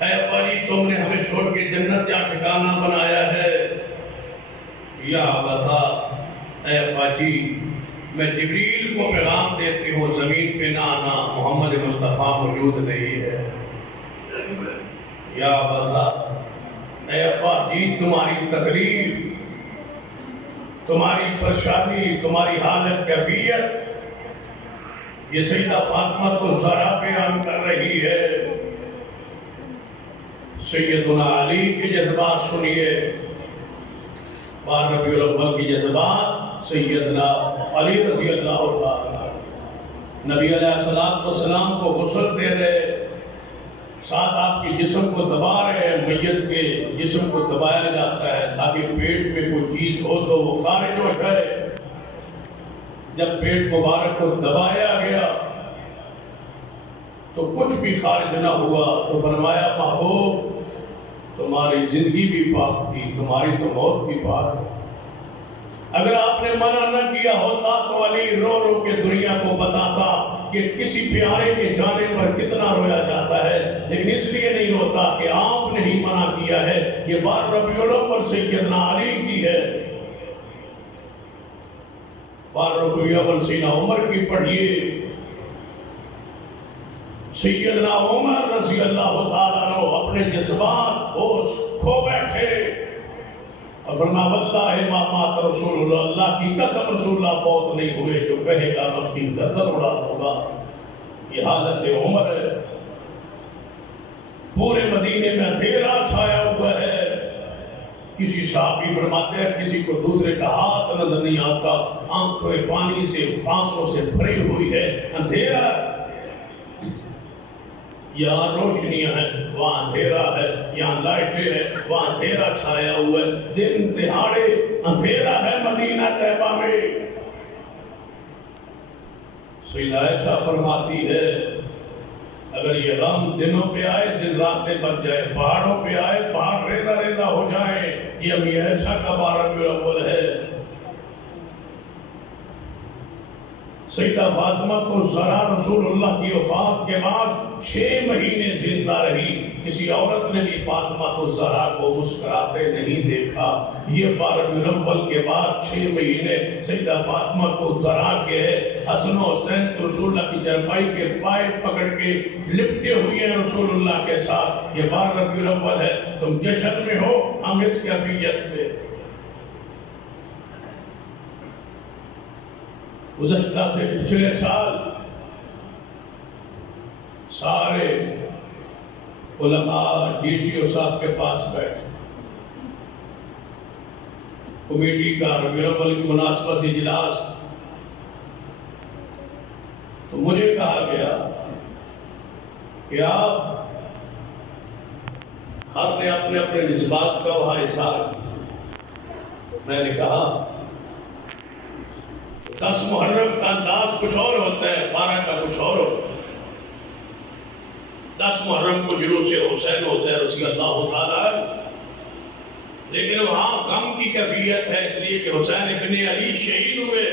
اے ابا جی تم نے ہمیں چھوڑ کے جنت یا ٹھکانہ بنایا ہے. یا بتا اے ابا جی, میں جبریل کو پیغام دیتی ہوں زمین پہ نہ آنا, محمد مصطفیٰ موجود نہیں ہے. یا بتا اے ابا جی, تمہاری تکلیف, تمہاری پریشانی, تمہاری حالت کیفیت یہ سیدہ فاطمہ کو ذرا بیان کر رہی ہے. سیدنا علی کے جذبات سنیے, ربیع الاول کی جذبات. سیدنا علی رضی اللہ تعالیٰ نبی علیہ السلام کو غسل دے رہے, ساتھ آپ کے جسم کو دبا رہے ہیں. میت کے جسم کو دبایا جاتا ہے تاکہ پیٹ میں کوئی چیز ہو تو وہ خارج ہو جائے. جب پیٹ مبارک کو دبایا گیا تو کچھ بھی خارج نہ ہوا, تو فرمایا محبوب تمہاری زندگی بھی پاک تھی, تمہاری تو موت بھی پاک ہے. اگر آپ نے منع نہ کیا ہوتا تو علی رو رو کے دنیا کو بتاتا کہ کسی پیارے کے جانے پر کتنا رویا جاتا ہے, لیکن اس لیے نہیں روتا کہ آپ نے ہی منع کیا ہے. یہ بات ربیع الاول سیدنا علی کی ہے. بار ربیع اول سیدنا عمر کی پڑھیے. سیدنا عمر رضی اللہ تعالیٰ عنہ اپنے جذبات کھو بیٹھے اور فرمایا واللہ ما مات رسول اللہ, اللہ کی قسم رسول اللہ فوت نہیں ہوئے, جو کہے گا اس کی گردن اڑا ہوگا. یہ حالت عمر ہے. پورے مدینے میں اندھیرا چھایا ہوا ہے. کسی صحابی فرماتے ہیں کسی کو دوسرے کا ہاتھ نظر نہیں آتا, آنکھیں پانی سے آنسوں سے بھری ہوئی ہے, اندھیرا. یہاں روشنیاں ہیں وہاں اندھیرا ہے، یہاں لائٹیں ہیں وہاں اندھیرا چھایا ہوا ہے، دن دہاڑے اندھیرا ہے مدینہ طیبہ میں۔ سیدہ عائشہ فرماتی ہے اگر یہ غم دنوں پہ آئے دن راتیں بن جائے، پہاڑوں پہ آئے پہاڑ ریزہ ریزہ ہو جائیں، یہ ابھی عائشہ کا 12 ربیع الاول ہے۔ سیدہ فاطمہ تو زہرا رسول اللہ کی وفات کے بعد 6 مہینے زندہ رہی، کسی عورت نے بھی فاطمہ تو زہرا کو مسکراتے نہیں دیکھا۔ یہ 12 ربیع الاول کے بعد 6 مہینے سیدہ فاطمہ کو زہرا کے حسن و حسین رسول اللہ کی چرپائی کے پائے پکڑ کے لپٹے ہوئے ہیں رسول اللہ کے ساتھ۔ یہ 12 ربیع الاول ہے، تم جشن میں ہو، ہم اس کیفیت میں۔ گزشتہ سے پچھلے سال سارے علماء ڈی سی او صاحب کے پاس بیٹھے، کمیٹی کا ربیع الاول کی مناسبت اجلاس، تو مجھے کہا گیا کہ آپ ہر نے اپنے اپنے جذبات کا وہاں اظہار کیا۔ میں نے کہا 10 محرم کا انداز کچھ اور ہوتا ہے، 12 کا کچھ اور ہوتا ہے۔ 10 محرم کو جلوس حسین ہوتا ہے رضی اللہ تعالیٰ، لیکن وہاں غم کی کیفیت ہے، اس لیے کہ حسین ابن علی شہید ہوئے،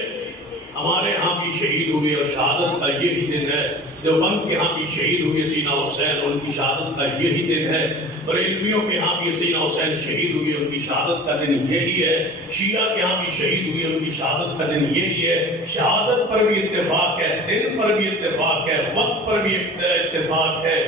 ہمارے ہاں بھی شہید ہوئے، اور شہادت کا یہی دن ہے۔ دیوبند کے ہاں بھی شہید ہوئے سیدنا حسین، ان کی شہادت کا یہی دن ہے۔ بریلویوں کے ہاں بھی سیدنا حسین شہید ہوئے، ان کی شہادت کا دن یہی ہے۔ شیعہ کے ہاں بھی شہید ہوئے، ان کی شہادت کا دن یہی ہے۔ شہادت پر بھی اتفاق ہے، دن پر بھی اتفاق ہے، وقت پر بھی اتفاق ہے،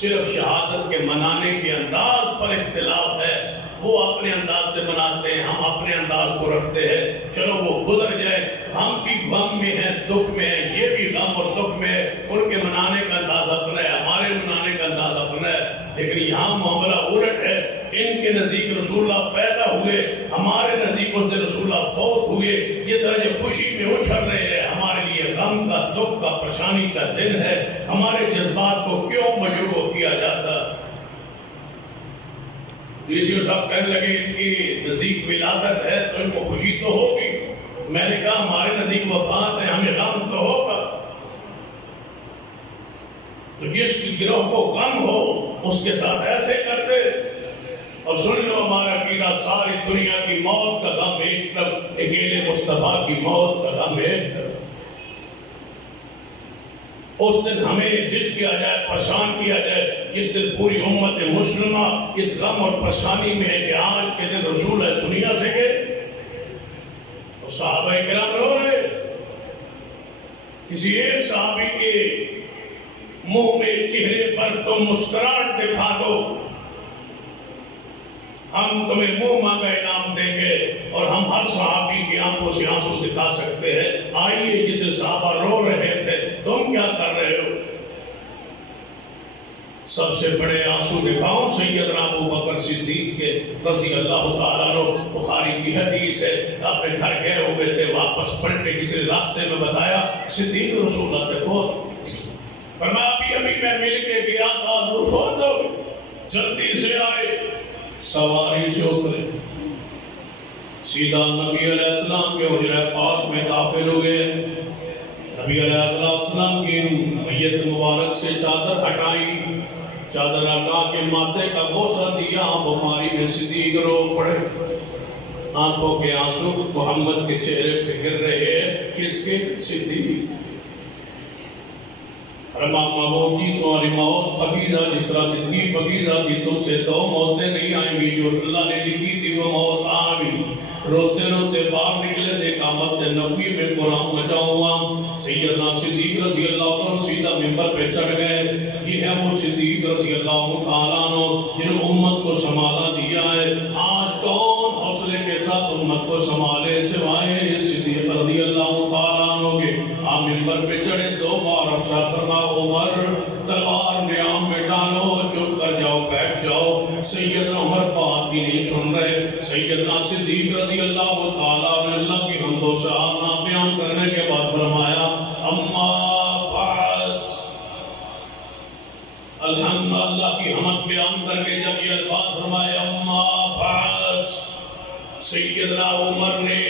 صرف شہادت کے منانے کے انداز پر اختلاف ہے۔ وہ اپنے انداز سے مناتے ہیں، ہم اپنے انداز کو رکھتے ہیں۔ چلو وہ گزر جائے، ہم بھی غم میں ہیں، دکھ میں ہیں، یہ بھی غم اور دکھ میں ہے، ان کے منانے کا انداز اپنا ہے، ہمارے منانے کا انداز اپنا ہے۔ لیکن یہاں معاملہ الٹ ہے، ان کے نزدیک رسول اللہ پیدا ہوئے، ہمارے نزدیک اس دن رسول اللہ فوت ہوئے، یہ طرح جو خوشی میں اچھل رہے ہیں، ہمارے لیے غم کا، دکھ کا، پریشانی کا دن ہے۔ ہمارے جذبات کو کیوں مجروح کیا جاتا؟ ڈی صاحب کہنے لگے ان کی نزدیک ولادت ہے تو ان کو خوشی تو ہوگی۔ میں نے کہا ہمارے نزدیک وفات ہے، ہمیں غم تو ہوگا۔ تو جس کی گروہ کو غم ہو اس کے ساتھ ایسے کرتے، اور سن لو ہمارا عقیدہ، ساری دنیا کی موت کا غم ایک طرف، اکیلے مصطفیٰ کی موت کا غم ایک طرف۔ اس دن ہمیں ضد کیا جائے، پریشان کیا جائے، جس دن پوری امت مسلمہ اس غم اور پریشانی میں ہے کہ آج کے دن رسول ہے دنیا سے گئے، اور صحابہ کرام رو رہے۔ کسی ایک صحابی کے منہ میں، چہرے پر تم مسکراہٹ دکھا دو، ہم تمہیں منہ مانگا انعام دیں گے، اور ہم ہر صحابی کی آنکھوں سے آنسو دکھا سکتے ہیں۔ آئیے، جس صحابہ رو رہے تھے تم کیا کر رہے ہو؟ سب سے بڑے آنسو دکھاؤں سیدنا ابو بکر صدیق کے رضی اللہ تعالیٰ عنہ۔ بخاری کی حدیث ہے، اپنے گھر گئے ہوئے تھے، واپس پلٹے، کسی راستے میں بتایا صدیق رسول اللہ نے فوت فرمایا، ابھی میں مل کے گیا تھا، فوت ہو گئے۔ جلدی سے آئے، سواری سے اترے، سیدھا نبی علیہ السلام کے حجرہ پاک میں داخل ہوئے۔ نبی علیہ السلام کی میت مبارک سے چادر ہٹائی، چادر ہٹا کے ماتھے کا بوسہ دیا۔ بخاری میں صدیق رو پڑے، آنکھوں کے آنسو محمد کے چہرے پہ گر رہے ہیں۔ کس کے؟ صدیق۔ موتی تمہاری موت پکیزہ، جس طرح زندگی پکیزہ تھی، تم سے 2 موتیں نہیں آئیں گی، جو اللہ نے لکھی تھی وہ موت آ گئی۔ روتے روتے باہر نکلے، دیکھا مسجد نبوی میں قرآن مچا ہوا۔ سیدنا صدیق رضی اللہ عنہ سیدھا منبر پہ چڑھ گئے۔ یہ ہے وہ صدیق رضی اللہ تعالیٰ عنہ جن امت کو سنبھالا دیا ہے۔ آج کون حوصلے کے ساتھ امت کو سنبھالے سوائے صدیق رضی اللہ تعالیٰ عنہ کے؟ آپ منبر پہ چڑھے، 2 بار ارشاد فرما، عمر تلوار نیام میں ڈالو، چپ کر جاؤ، بیٹھ جاؤ۔ سیدنا عمر بات ہی نہیں سن رہے۔ سیدنا صدیق رضی اللہ تعالیٰ عنہ اللہ کی حمد و ثنا بیان کرنے کے بعد فرمایا، اما بعد، الحمد اللہ کی حمد بیان کر کے جب یہ الفاظ فرمائے اما بعد، سیدنا عمر نے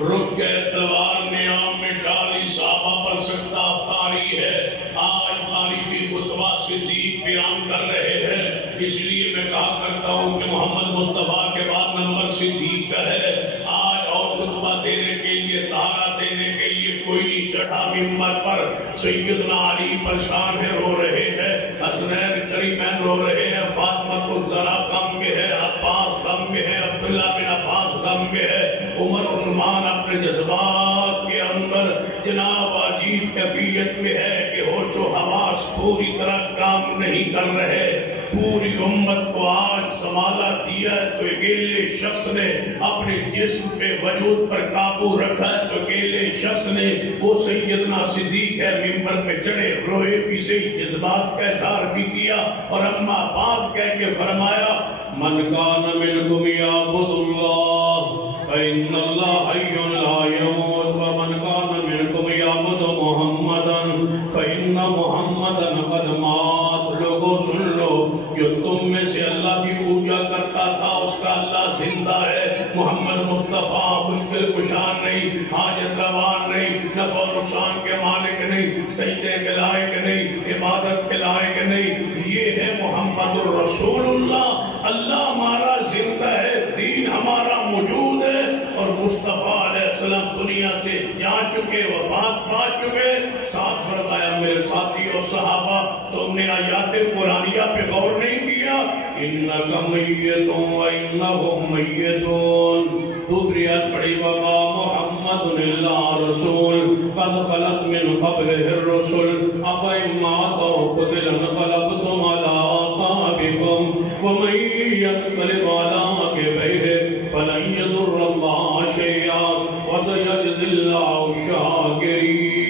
رک کے تلوار نیام میں ڈالی، صحابہ پر سکتا تاری ہے۔ آج تاریخی خطبہ صدیق بیان کر رہے ہیں، اس لیے میں کہا کرتا ہوں کہ محمد مصطفیٰ کے بعد نمبر صدیق کا ہے۔ آج اور خطبہ دینے کے لیے، سہارا دینے کے لیے کوئی نہیں چڑھا منبر پر۔ سیدنا علی پریشان ہے، رو رہے ہیں، حسنین کریمین رو رہے ہیں، فاطمہ الزہرا غم میں ہے، عباس غم میں ہے، عبداللہ بن عباس غم میں ہے، عمر عثمان اپنے جذبات کے اندر جناب عجیب کیفیت میں ہے کہ ہوش و حواس پوری طرح کام نہیں کر رہے۔ پوری امت کو آج سنبھالا دیا ہے تو اکیلے شخص نے اپنے جسم پہ وجود پر قابو رکھا ہے تو اکیلے شخص نے وہ سیدنا صدیق ہے، منبر پہ چڑھے، روئے بھی سے جذبات کا اظہار بھی کیا اور اما بعد کہہ کے فرمایا من کان منکم یعبد اللہ فإن اللہ حی لا یموت ومن کان منکم یعبد محمدا فإن محمدا قد مات۔ لوگوں سن لو، جو تم میں سے اللہ کی پوجا کرتا تھا اس کا اللہ زندہ ہے۔ محمد مصطفیٰ مشکل کشان نہیں، حاجت روان نہیں، نفع و نقصان کے مالک نہیں، سجدے کے لائق نہیں، عبادت کے لائق نہیں، یہ ہے محمد الرسول اللہ۔ اللہ ہمارا زندہ ہے، دین ہمارا موجود ہے، اور مصطفیٰ علیہ السلام دنیا سے جا چکے، وفات پا چکے۔ ساتھ فرمایا میرے ساتھی اور صحابہ، تم نے آیات قرآنیہ پہ غور نہیں کیا؟ انک میت وانہم میتون۔ دوسری آیت پڑھی وما محمد الا رسول قد خلت من قبلہ الرسل افإن مات أو قتل انقلبتم على أعقابكم ومن ينقلب على عقبيه فلن يضر الله شيئا وسيجزي الله الشاكرين۔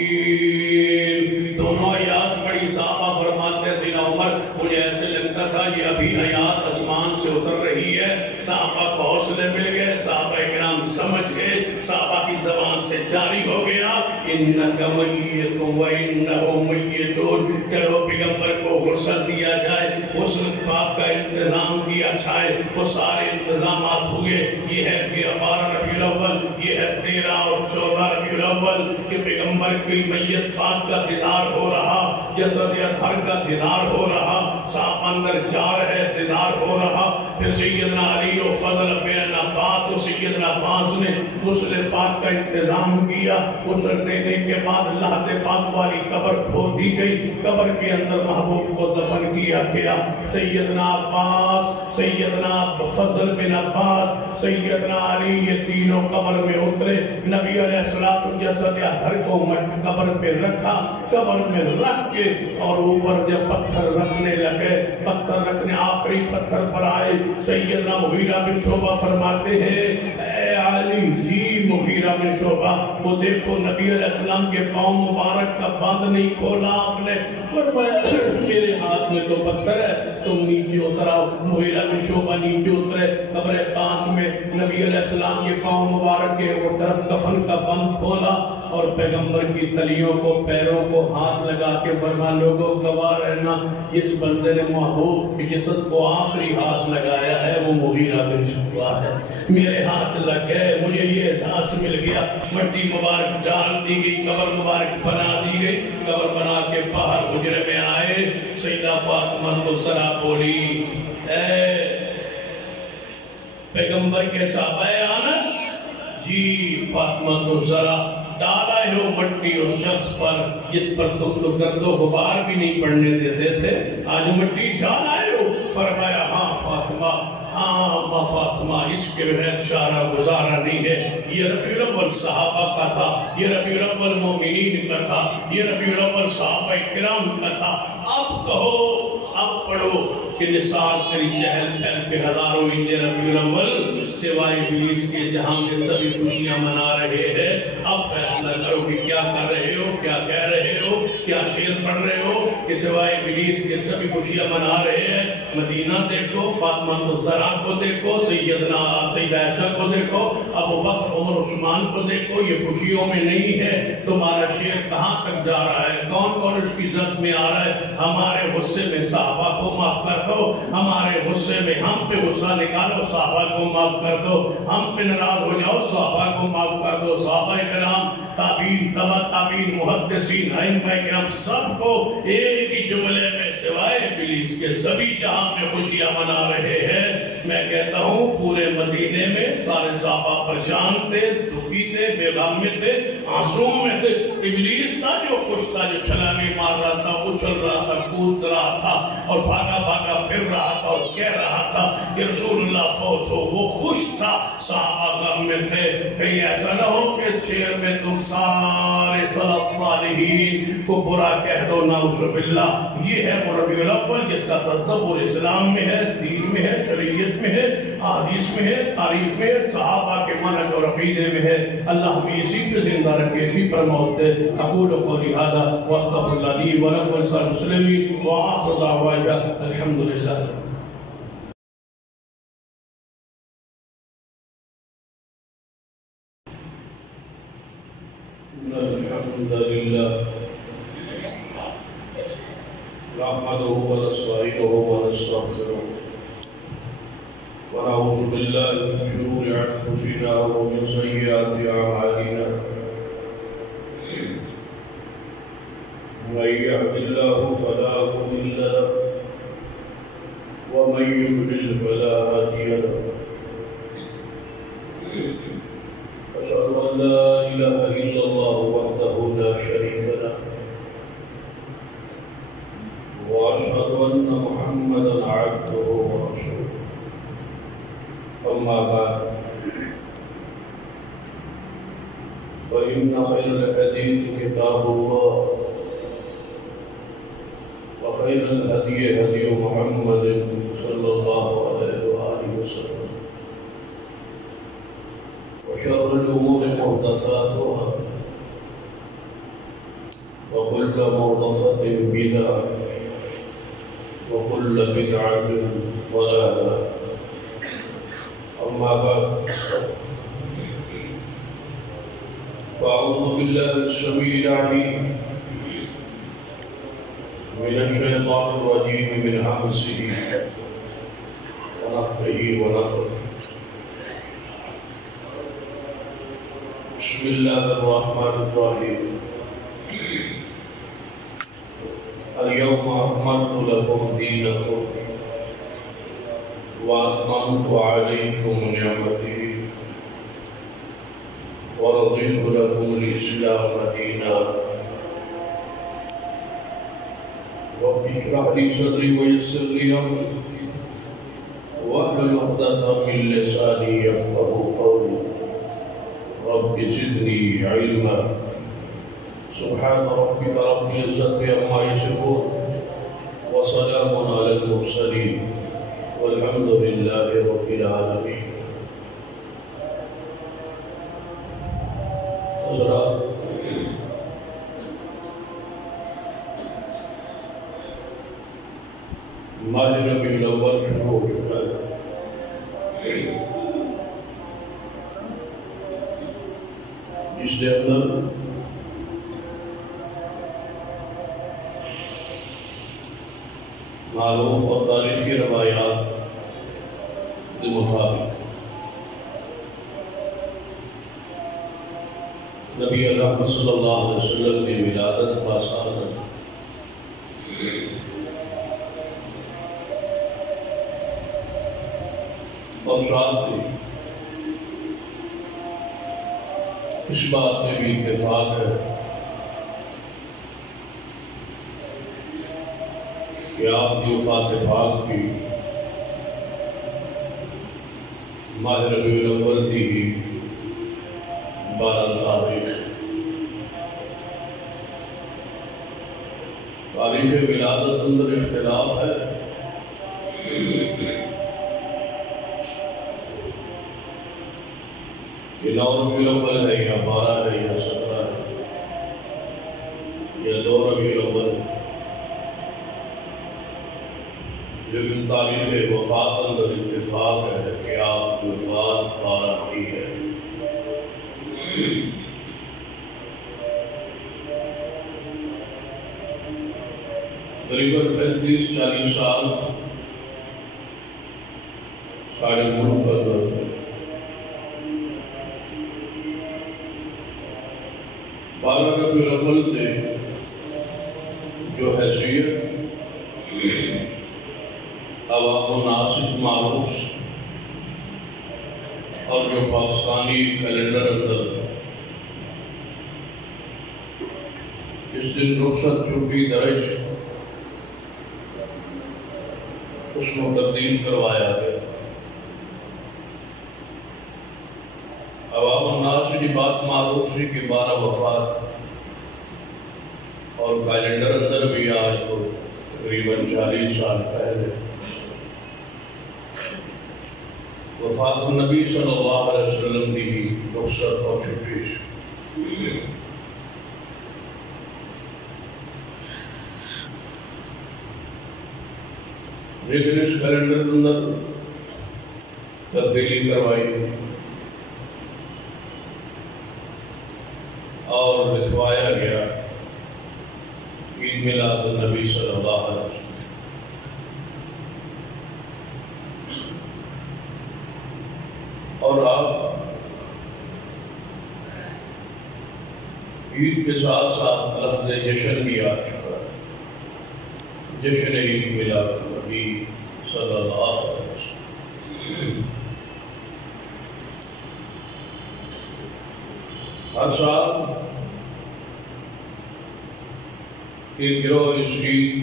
دونوں آیات بڑی صحابہ فرماتے سیدنا عمر، مجھے ایسے لگتا تھا یہ ابھی آیات آسمان سے اتر رہی ہے، صحابہ کو حوصلے مل گئے، صحابہ کرام سمجھ گئے، صحابہ کی زبان سے جاری ہو گیا انک میت وانہم میتون۔ چلو پیغمبر کو غسل دیا جائے، غسل پاک کا انتظام کیا جائے، وہ سارے انتظامات ہوئے۔ یہ ہے کہ 12 ربیع الاول، یہ ہے 13 اور 14 ربیع الاول کہ پیغمبر کی میت پاک کا دیدار ہو رہا، جسد اطہر کا دیدار ہو رہا، صاحب اندر جا رہے دیدار ہو رہا۔ پھر سیدنا علی و فضل بن عباس و سیدنا عباس نے غسل پاک کا انتظام کیا۔ غسل دینے کے بعد لحد پاک والی قبر کھود دی گئی، قبر کے اندر محبوب کو دفن کیا گیا۔ سیدنا عباس، سیدنا فضل بن عباس، سیدنا علی یہ تینوں قبر میں اترے۔ نبی علیہ السلام جسد اطہر کو قبر پہ رکھا، قبر میں رکھ کے اور اوپر جب پتھر رکھنے لگے، پتھر رکھنے آخری پتھر پر آئے، سیدنا مغیرہ بن شعبہ فرماتے ہیں اے علی جی مغیرہ بن شعبہ، وہ دیکھو نبی علیہ السلام کے پاؤں مبارک کا بند نہیں کھولا آپ نے۔ فرمایا میرے ہاتھ میں تو پتھر ہے، تم نیچے اترا۔ مغیرہ بن شعبہ نیچے اترے، قبر پاک میں نبی علیہ السلام کے پاؤں مبارک کے وہ طرف کفن کا بند کھولا اور پیغمبر کی تلیوں کو، پیروں کو ہاتھ لگا کے فرما لوگوں گواہ رہنا، جس بندے نے محبوب کی جسد کو آخری ہاتھ لگایا ہے وہ مغیرہ بن شعبہ ہے۔ میرے ہاتھ لگ گئے، مجھے یہ احساس مل گیا، مٹی مبارک ڈال دی گئی، قبر مبارک بنا دی گئی۔ قبر بنا کے باہر حجرے میں آئے، سیدہ فاطمہ الزہرا بولی اے پیغمبر کے صحابہ انس، جی فاطمہ الزہرا ڈالا ہے وہ مٹی اس شخص پر جس پر تم تو گرد و غبار بھی نہیں پڑنے دیتے تھے، آج مٹی ڈالا ہے وہ۔ فرمایا ہاں فاطمہ، ہاں اما فاطمہ، اس کے بغیر چارہ گزارا نہیں ہے۔ یہ ربیع الاول صحابہ کا تھا، یہ ربیع الاول مومنین کا تھا، یہ ربیع الاول صحابہ کرام کا تھا۔ اب کہو، اب پڑھو کہ نثار تیری چہل پہل پہ ہزاروں ہندے ربیع الاول سوائے ابلیس کے جہاں میں سبھی خوشیاں منا رہے ہیں۔ اب فیصلہ کرو کہ کیا کر رہے ہو، کیا کہہ رہے ہو، کیا شعر پڑھ رہے ہو، کہ سوائے ابلیس کے سبھی خوشیاں منا رہے ہیں۔ مدینہ دیکھو، فاطمہ الزہرا کو دیکھو، سیدہ عائشہ کو دیکھو، ابو بکر عمر عثمان کو دیکھو، یہ خوشیوں میں نہیں ہے۔ تمہارا شعر کہاں تک جا رہا ہے؟ کون کون اس کی زد میں آ رہا ہے؟ ہمارے غصے میں صحابہ کو معاف کر دو، ہمارے غصے میں ہم پہ غصہ نکالو، صحابہ کو معاف کر دو، ہم پہ ناراض ہو جاؤ، صحابہ کو معاف کر دو۔ صحابہ کرام، تابعین، تبع تابعین، محدثین، ائمہ کرام، سب کو ایک ہی جملے میں سوائے ابلیس کے سبھی جہاں میں خوشیاں منا رہے ہیں۔ میں کہتا ہوں پورے مدینے میں سارے صحابہ پریشان تھے، دکھی تھے، بے غم میں تھے، آنسوؤں میں تھے۔ ابلیس تھا جو خوش تھا، جو چھلانگیں مار رہا تھا، اچھل رہا تھا، کود رہا تھا اور بھاگا بھاگا پھر رہا تھا اور کہہ رہا تھا کہ رسول اللہ فوت ہو۔ وہ خوش تھا، صحابہ غم میں تھے۔ کہیں ایسا نہ ہو کہ اس شعر میں تم سارے سلف صالحین کو برا کہہ دو، نعوذ باللہ۔ یہ ہے وہ ربیع الاول جس کا تصور اسلام میں ہے، دین میں ہے، شریعت میں ہے، حدیث میں ہے، تاریخ میں ہے، صحابہ کے منہج اور عقیدے میں ہے۔ اللہ ہمیں اسی پہ زندہ رکھے، اسی پر موت دے۔ اقول قولی ھذا واستغفر اللہ لی ولکم ولسائر المسلمین وآخر دعوانا الحمد للہ۔ الحمد للہ نحمده ونستعينه ونستغفره ونعوذ بالله من شرور أنفسنا ومن سيئات أعمالنا من يهد الله فلا مضل له ومن يضلل فلا هادي له أشهد أن لا إله إلا الله وحده لا شريك له وأشهد أن محمدا عبده ورسوله أما بعد فإن خير الحديث كتاب الله وخير الهدي هدي محمد صلى الله عليه وآله وسلم وشر الأمور محدثاتها وكل محدثة بدعة وكل بدعة ضلالة أما بعد فأعوذ بالله السميع العليم من الشيطان الرجيم من همزه ونفخه ونفثه بسم الله الرحمن الرحيم اليوم أكملت لكم دينكم وأتممت عليكم نعمتي ورضيت لكم الإسلام دينا رب اشرح لي صدري ويسر لي أمري واحلل عقدة من لساني يفقهوا قولي رب زدني علما سبحان ربك رب العزة عما يصفون وسلام على المرسلين والحمد لله رب العالمين۔ حضرات، ماہ ربیع الاول شروع ہو چکا ہے، جس کے اندر معروف اور تاریخی روایات کے مطابق نبی اکرم صلی اللہ علیہ وسلم کی ولادت کا سال اور ساتھ میں اس بات میں بھی اتفاق ہے کہ آپ کی وفات پاک بھی ماہ ربیع الاول کی 12 تاریخ تاریخ ولادت اندر اختلاف ہے، کہ 9 ربیع الاول ہے یا 12 ہے یا 17 ہے یا 2 ربیع الاول ہے۔ لیکن تاریخ وفات اندر اتفاق ہے کہ آپ کی وفات 12 کی ہے۔ تقریباً 35-40 سال سارے ملک پر 12 ربیع الاول سے جو حیثیت عوام الناس معروف اور جو پاکستانی کیلنڈر اندر اس دن رخصت چھٹی درج اس کو تبدیل کروایا گیا۔ عوام الناس کی بات معروف سی کہ 12 وفات اور کیلنڈر اندر بھی آج کو تقریباً 40 سال پہلے وفات النبی صلی اللہ علیہ وسلم کی رخصت اور چھٹی سے لیکن اس کیلنڈر اندر تبدیلی کروائی اور لکھوایا گیا عید میلاد النبی صلی اللہ علیہ وسلم۔ اور آپ عید کے ساتھ ساتھ لفظ جشن بھی آ چکا ہے، جشن عید میلاد النبی صلی اللہ علیہ وسلم۔ ہر سال ایک گروہ اس عید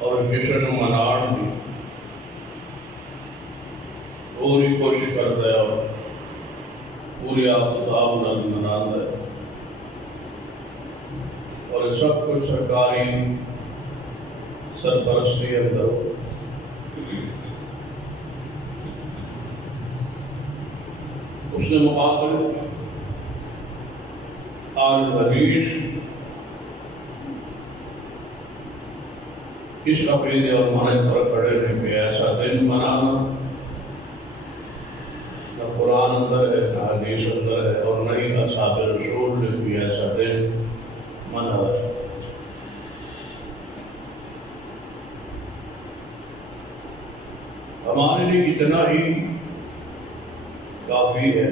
اور جشن مناؤ بھی پوری کوشش کرتا ہے اور پوری آفتاب مناتا ہے، اور سب کچھ سرکاری سرپرستی اندر اس نے مقابل آل حدیث اس عقیدے اور منہج پر کھڑے ہیں کہ ایسا دن منانا نہ قرآن اندر ہے نہ حدیث اندر ہے، اور نہ ہی اصحاب رسول نے بھی ایسا دن منایا۔ ہمارے لیے اتنا ہی کافی ہے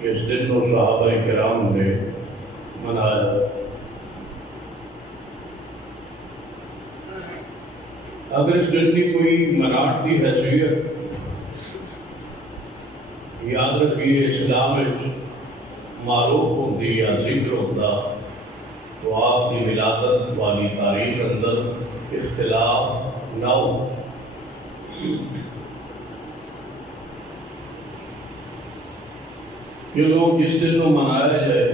کہ اس دن کو صحابہ کرام نے منایا۔ اگر اس دن کی کوئی مناٹ کی حیثیت یاد رکھیے اسلام معروف ہوتی یا ذکر ہوتا تو آپ کی ولادت والی تاریخ اندر اختلاف نہ ہو۔ یہ لوگ جس دن کو منایا جائے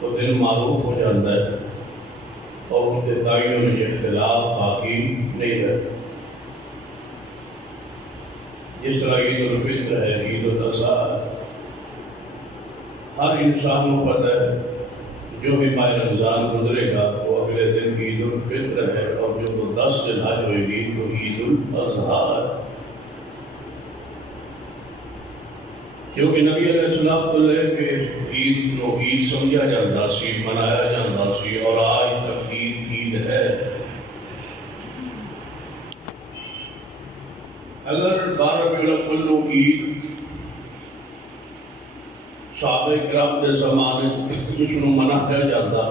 تو دن معروف ہو جاتا ہے اور اس کے تعین میں اختلاف باقی نہیں رہتا۔ جس طرح عید الفطر ہے، عید الاضحیٰ ہے، ہر انسان کو پتہ ہے جو بھی ماہ رمضان گزرے گا تو اگلے دن عید الفطر ہے، اور جو 10 دن حج ہوئے گی تو عید الاضحیٰ ہے۔ کیونکہ نبی علیہ السلام تو لے کے عید کو عید سمجھا جاتا سی، منایا جاتا سی، اور آج تک عید ہے۔ اگر 12 ربیع الاول کو عید صحابہ کرام کے زمانے جس کو منایا جاتا،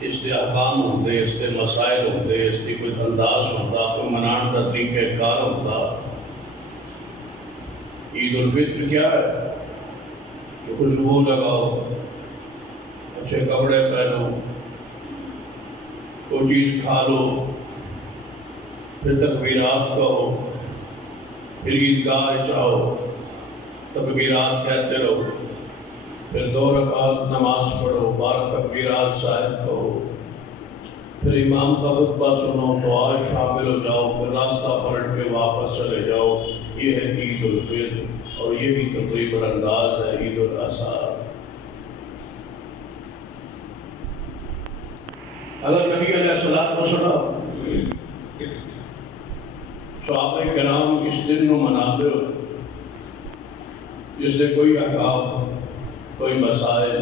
اس کے احکام ہوتے، اس کے مسائل ہوتے، اس کی کوئی انداز ہوتا، کوئی منانے کا طریقہ کار ہوتا۔ عید الفطر کیا ہے کہ خوشبو لگاؤ، اچھے کپڑے پہنو، کوئی چیز کھا لو، پھر تکبیرات کہو، پھر عیدگاہ جاؤ، تکبیرات کہتے رہو، پھر 2 رکعت نماز پڑھو، 12 تکبیرات شاید کہو، پھر امام کا خطبہ سنو، دعا شامل ہو جاؤ، پھر راستہ پلٹ کے واپس چلے جاؤ۔ یہ ہے عید الفطر، اور یہی تقریباً انداز ہے عید الاضحیٰ۔ اگر نبی علیہ السلام صحابہ کرام اس دن نو مناتے ہو جس سے کوئی احکام، کوئی مسائل،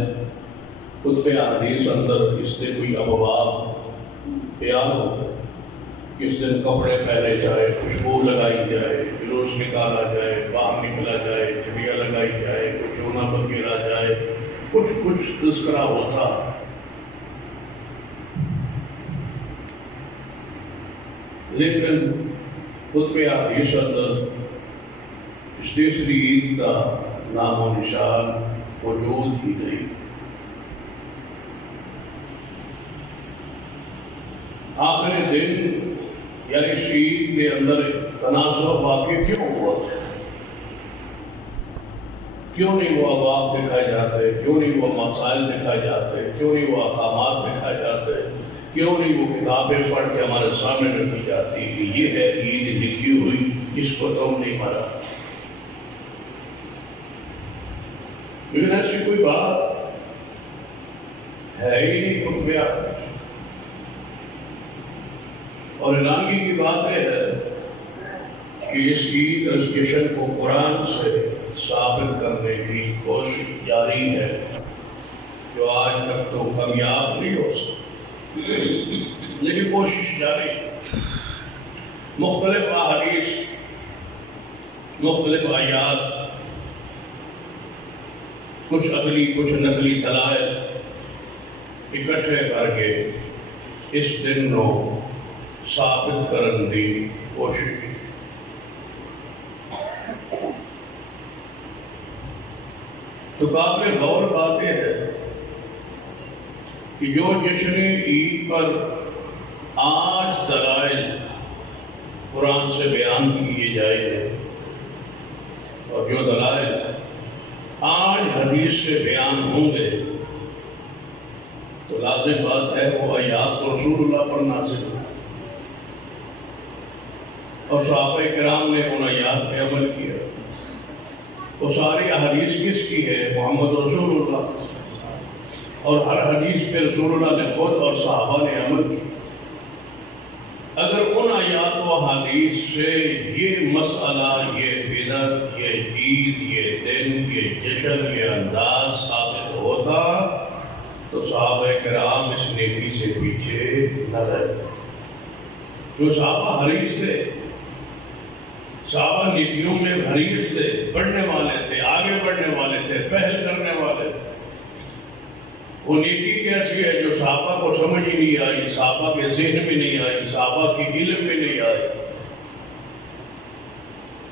خطب حدیث اندر اس سے کوئی ابواب بیان ہو، کس دن کپڑے پہنے جائے، خوشبو لگائی جائے، جلوس نکالا جائے، باہر نکلا جائے، چڑیا لگائی جائے، کچھ چونا بکیلا جائے، کچھ تذکرہ ہوتا۔ لیکن خطب حدیث اندر اس تیسری عید کا نام و نشان موجود ہی نہیں۔ آخر دن یعنی عید کے اندر تنازع واقع کیوں ہوا؟ کیوں نہیں وہ ابواب دکھائے جاتے؟ کیوں نہیں وہ مسائل دکھائے جاتے؟ کیوں نہیں وہ احکامات دکھائے جاتے؟ کیوں نہیں وہ کتابیں پڑھ کے ہمارے سامنے رکھی جاتی کہ یہ ہے عید لکھی ہوئی، اس کو تم نہیں مانا؟ لیکن ایسی کوئی بات ہے ہی نہیں خطب حدیث۔ اور حیرانگی کی بات یہ ہے کہ اس عید اس جشن کو قرآن سے ثابت کرنے کی کوشش جاری ہے، جو آج تک تو کامیاب نہیں ہو سکتی، لیکن کوشش جاری ہے۔ مختلف احادیث، مختلف آیات، کچھ عقلی کچھ نقلی دلائل اکٹھے کر کے اس دن کو ثابت کرنے کی کوشش کی۔ تو قابل غور بات یہ ہے کہ جو جشن عید پر آج دلائل قرآن سے بیان کیے جائے اور جو دلائل آج حدیث سے بیان ہوں گے، تو لازم بات ہے وہ آیات تو رسول اللہ پر نازل ہے، اور صحابہ کرام نے ان آیات پہ عمل کیا۔ وہ ساری احادیث کس کی ہے؟ محمد رسول اللہ، اور ہر حدیث پہ رسول اللہ نے خود اور صحابہ نے عمل کیا۔ اگر ان آیات و حدیث سے یہ مسئلہ، یہ بدعت، یہ عید، یہ دن، یہ جشن، یہ انداز ثابت ہوتا تو صحابہ کرام اس نیکی سے پیچھے نہ رہتے۔ جو صحابہ حریص تھے، صحابہ نیکیوں میں حریص سے بڑھنے والے تھے، آگے بڑھنے والے تھے، پہل کرنے والے تھے۔ وہ نیکی کیسی ہے جو صحابہ کو سمجھ ہی نہیں آئی، صحابہ کے ذہن میں نہیں آئی، صحابہ کی علم میں نہیں آئی۔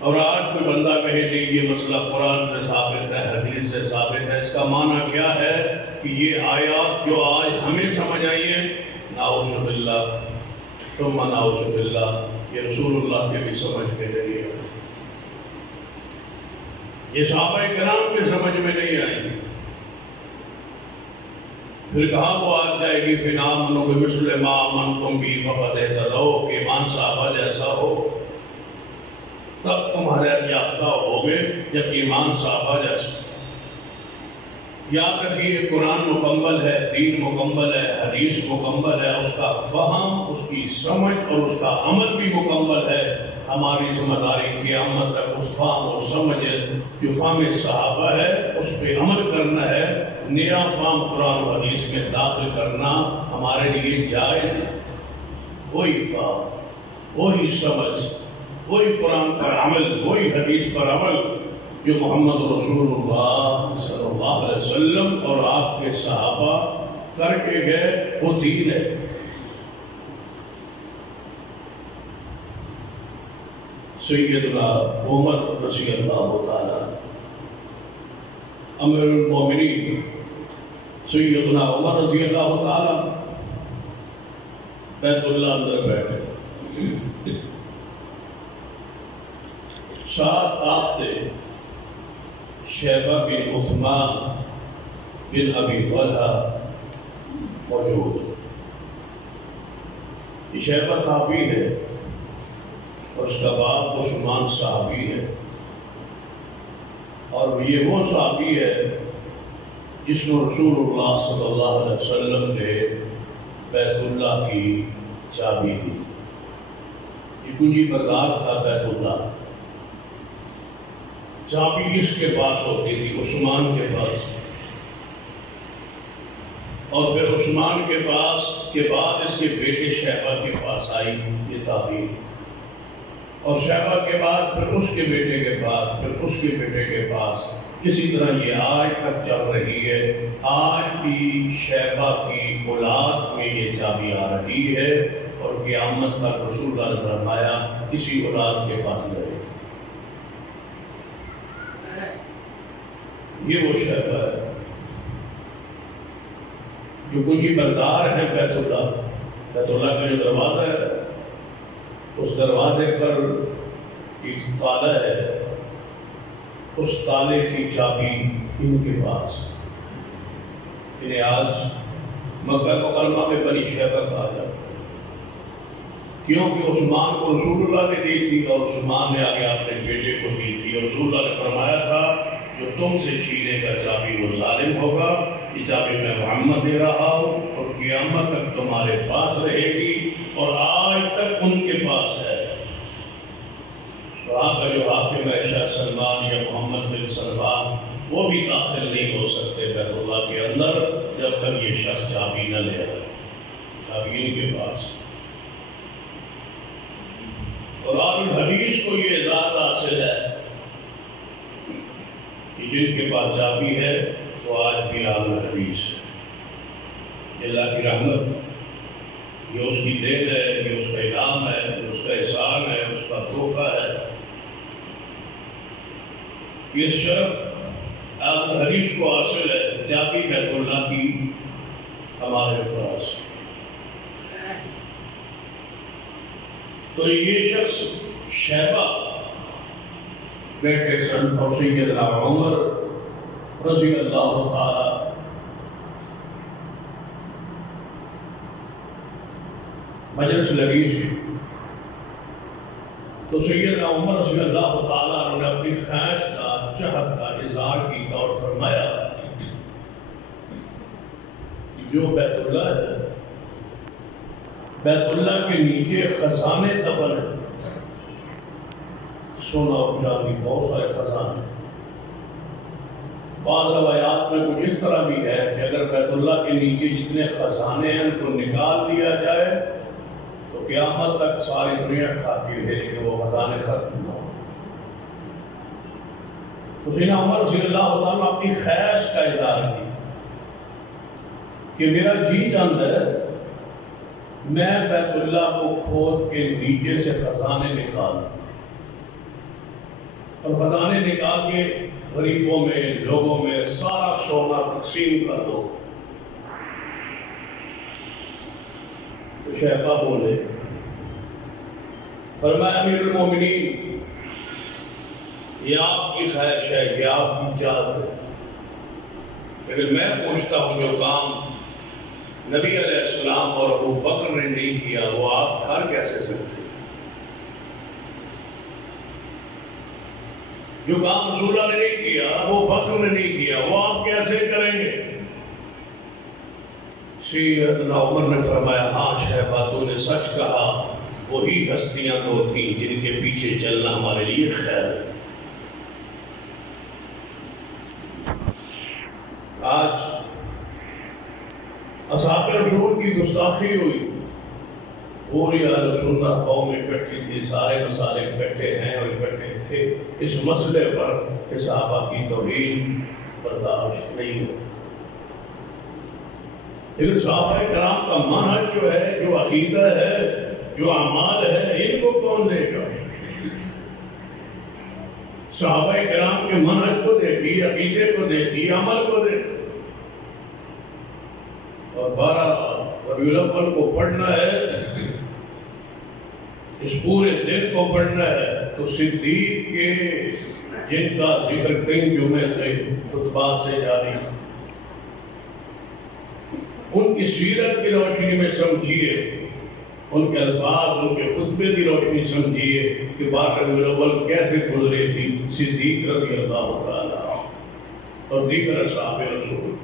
اور آج کوئی بندہ کہے نہیں یہ مسئلہ قرآن سے ثابت ہے، حدیث سے ثابت ہے، اس کا معنی کیا ہے کہ یہ آیات جو آج ہمیں سمجھ آئی ہے، نعوذ باللہ ثم نعوذ باللہ، یہ رسول اللہ کے بھی سمجھ میں نہیں آئی، یہ صحابہ کرام کے سمجھ میں نہیں آئی۔ پھر کہاں وہ آ جائے گی فِنْ آمَنُوا بِمِثْلِ مَا آمَنْتُمْ بِهِ فَقَدْ اهْتَدَوْا، کہ ایمان صحابہ جیسا ہو تب تم ہدایت یافتہ ہوگے، جب ایمان صحابہ جیسا۔ یاد رکھیے قرآن مکمل ہے، دین مکمل ہے، حدیث مکمل ہے، اس کا فہم، اس کی سمجھ اور اس کا عمل بھی مکمل ہے۔ ہماری ذمہ داری قیامت تک اس فہم و سمجھ جو فہم صحابہ ہے اس پہ عمل کرنا ہے، نیا فہم قرآن و حدیث میں داخل کرنا ہمارے لیے جائز ہے۔ وہی فہم، وہی سمجھ، وہی قرآن پر عمل، وہی حدیث پر عمل جو محمد رسول اللہ صلی اللہ علیہ وسلم اور آپ کے صحابہ کر کے گئے، وہ دین ہے۔ سیدنا عمر رضی اللہ تعالیٰ، امیر المومنین سیدنا عمر رضی اللہ تعالیٰ بیت اللہ اندر بیٹھے، ساتھ آپ تھے شیبہ بن عثمان بن ابی طلحہ موجود۔ یہ شیبہ تابعی ہے اور اس کا باپ عثمان صحابی ہے، اور یہ وہ صحابی ہے جس کو رسول اللہ صلی اللہ علیہ وسلم نے بیت اللہ کی چابی دی تھی۔ یہ کنجی بردار تھا بیت اللہ، چابی اس کے پاس ہوتی تھی، عثمان کے پاس، اور پھر عثمان کے پاس کے بعد اس کے بیٹے شیبہ کے پاس آئی یہ تعبیر، اور شیبہ کے بعد پھر اس کے بیٹے کے بعد پھر اس کے بیٹے کے پاس، اسی طرح یہ آج تک چل رہی ہے۔ آج بھی شیبہ کی اولاد میں یہ چابی آ رہی ہے، اور قیامت تک رسول اللہ نے فرمایا اسی اولاد کے پاس رہے۔ یہ وہ شیبہ ہے جو کنجی بردار ہے بیت اللہ کا جو دروازہ ہے، اس دروازے پر ایک تالا ہے، اس تالے کی چابی ان کے پاس، انہیں آج مکہ مکرمہ میں بنی شیبہ کہا جاتا ہے، کیونکہ عثمان کو رسول اللہ نے دی تھی، اور عثمان نے آگے اپنے بیٹے کو دی تھی، اور رسول اللہ نے فرمایا تھا جو تم سے چھینے کا چابی وہ ظالم ہوگا، یہ چابی میں محمد دے رہا ہوں، اور قیامت تک تمہارے پاس رہے گی، اور آج تک ان کے پاس ہے۔ وہاں کا جو حاکم ہے شاہ سلمان یا محمد بن سلمان، وہ بھی داخل نہیں ہو سکتے بیت اللہ کے اندر جب تک یہ شخص چابی نہ لے آئے، چابی ان کے پاس۔ اور آل الحدیث کو یہ اعزاز حاصل ہے کہ جن کے پاس چابی ہے وہ آج بھی آل الحدیث ہے۔ اللہ کی رحمت، یہ اس کی دین ہے، یہ اس کا انعام ہے، یہ اس کا احسان ہے، اس کا تحفہ ہے۔ یہ شرف آل الحدیث کو حاصل ہے، چابی بیت اللہ کی ہمارے پاس۔ تو یہ شخص شیبہ بیٹے سن اور سیدنا عمر رضی اللہ تعالی مجلس لگی تھی، تو سیدنا عمر رضی اللہ تعالیٰ نے اپنی خواہش کا چاہت کا اظہار کیا اور فرمایا جو بیت اللہ ہے، بیت اللہ کے نیچے خزانے دفن ہیں، سونا اور چاندی بہت سارے خزانے۔ بعض روایات میں کچھ اس طرح بھی ہے کہ اگر بیت اللہ کے نیچے جتنے خزانے ہیں ان کو نکال دیا جائے تو قیامت تک ساری دنیا کھاتی رہے کہ وہ خزانے ختم نہ ہوں۔ تو سیدنا عمر رضی اللہ عنہ اپنی خواہش کا اظہار کی کہ میرا جی چاہتا ہے میں بیت اللہ کو کھود کے نیچے سے خزانے نکال، اور خزانے نکال کے غریبوں میں لوگوں میں سارا سونا تقسیم کر دو۔ تو شیبہ بولے، فرمایا امیر المومنین یہ آپ کی خواہش ہے، یہ آپ کی چاہت ہے، لیکن میں پوچھتا ہوں جو کام نبی علیہ السلام اور ابو بکر نے نہیں کیا وہ آپ کر کیسے سکتے؟ جو کام رسول اللہ نے نہیں کیا، ابو بکر نے نہیں کیا، وہ آپ کیسے کریں گے؟ سیدنا عمر نے فرمایا ہاں شیبہ تو نے سچ کہا، وہی ہستیاں تو تھیں جن کے پیچھے چلنا ہمارے لیے خیر ہے۔ آج اصحاب رسول کی گستاخی ہوئی، پوری اہل سنت قوم اکٹھی تھی، سارے مسالے اکٹھے ہیں اور اکٹھے تھے اس مسئلے پر کہ صحابہ کی توہین برداشت نہیں ہو۔ لیکن صحابہ کرام کا منہج جو ہے، جو عقیدہ ہے، جو اعمال ہے، ان کو کون دے گا؟ صحابہ کرام کے منہج کو دیکھیے، عقیدے کو دیکھیے، عمل کو دیکھیے۔ اور 12 ربیع الاول کو پڑھنا ہے، اس پورے دن کو پڑھنا ہے، تو صدیق کے جن کا ذکر کئی جمعے سے خطبات سے جاری، ان کی سیرت کی روشنی میں سمجھیے، ان کے الفاظ، ان کے خطبے کی روشنی سمجھیے کہ 12 ربیع الاول کیسے گزری تھی صدیق رضی اللہ تعالیٰ اور دیگر اصحاب رسول۔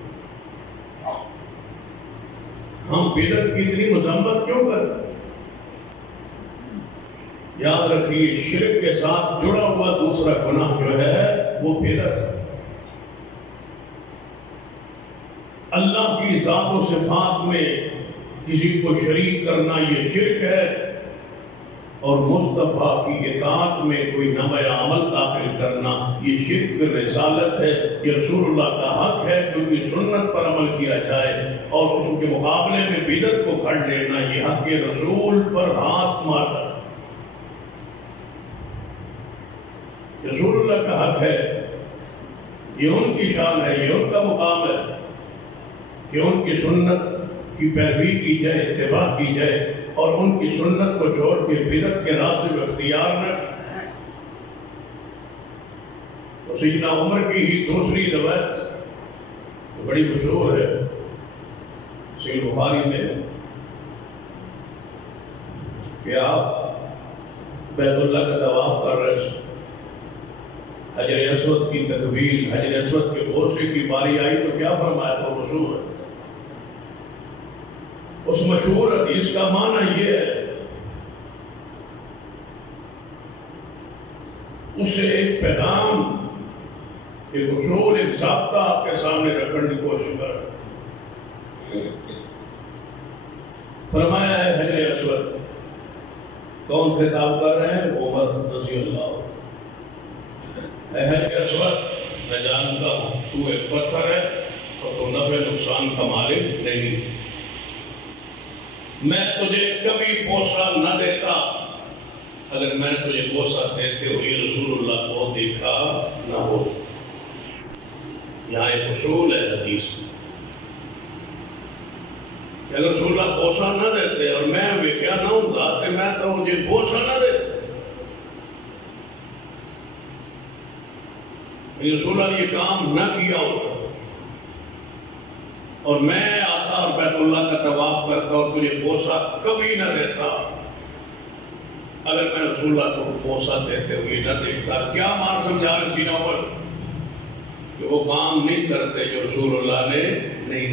ہم بدعت کی اتنی مذمت کیوں کرتے ہیں؟ یاد رکھیے شرک کے ساتھ جڑا ہوا دوسرا گناہ جو ہے وہ بدعت ہے۔ اللہ کی ذات و صفات میں کسی کو شریک کرنا یہ شرک ہے، اور مصطفیٰ کی اطاعت میں کوئی نوع عمل داخل کرنا یہ شرک فی رسالت ہے۔ یہ رسول اللہ کا حق ہے کہ ان کی سنت پر عمل کیا جائے، اور اس کے مقابلے میں بدعت کو کھڑ لینا یہ حق رسول پر ہاتھ مارنا۔ رسول اللہ کا حق ہے، یہ ان کی شان ہے، یہ ان کا مقام ہے کہ ان کی سنت کی پیروی کی جائے، اتباع کی جائے، اور ان کی سنت کو چھوڑ کے بدعت کے راستے کو اختیار نہ کریں۔ تو سیدنا عمر کی ہی دوسری روایت بڑی مشہور ہے، صحیح بخاری میں، کہ آپ بیت اللہ کا طواف کر رہے تھے، حجر اسود کی تکبیر، حجر اسود کے بوسے کی باری آئی تو کیا فرمایا تھا؟ مشہور ہے۔ اس مشہور حدیث کا معنی یہ ہے، اسے ایک پیغام، ایک اصول، ایک ضابطہ آپ کے سامنے رکھنے کی کوشش کر۔ فرمایا ہے حجر اسود، کون خطاب کر رہے ہیں؟ عمر رضی اللہ۔ اے حجر اسود، میں جانتا ہوں تو ایک پتھر ہے اور تو نفع نقصان کا مالک نہیں، میں تجھے کبھی بوسہ نہ دیتا اگر میں تجھے بوسہ دیتے ہوئے رسول اللہ کو دیکھا نہ ہو۔ یہاں ایک اصول ہے حدیث میں کہ اگر رسول اللہ بوسہ نہ دیتے اور میں ویکھیا نہ ہوتا کہ میں تو مجھے بوسہ نہ دیتے، رسول اللہ نے یہ کام نہ کیا ہوتا اور میں آتا اور بیت اللہ کا طواف کرتا اور تجھے بوسہ کبھی نہ دیتا، اگر میں رسول اللہ کو بوسہ دیتے ہوئے نہ دیکھتا، کیا مان سمجھا رہے سیدنا عمر کہ وہ کام نہیں کرتے جو رسول اللہ نے نہیں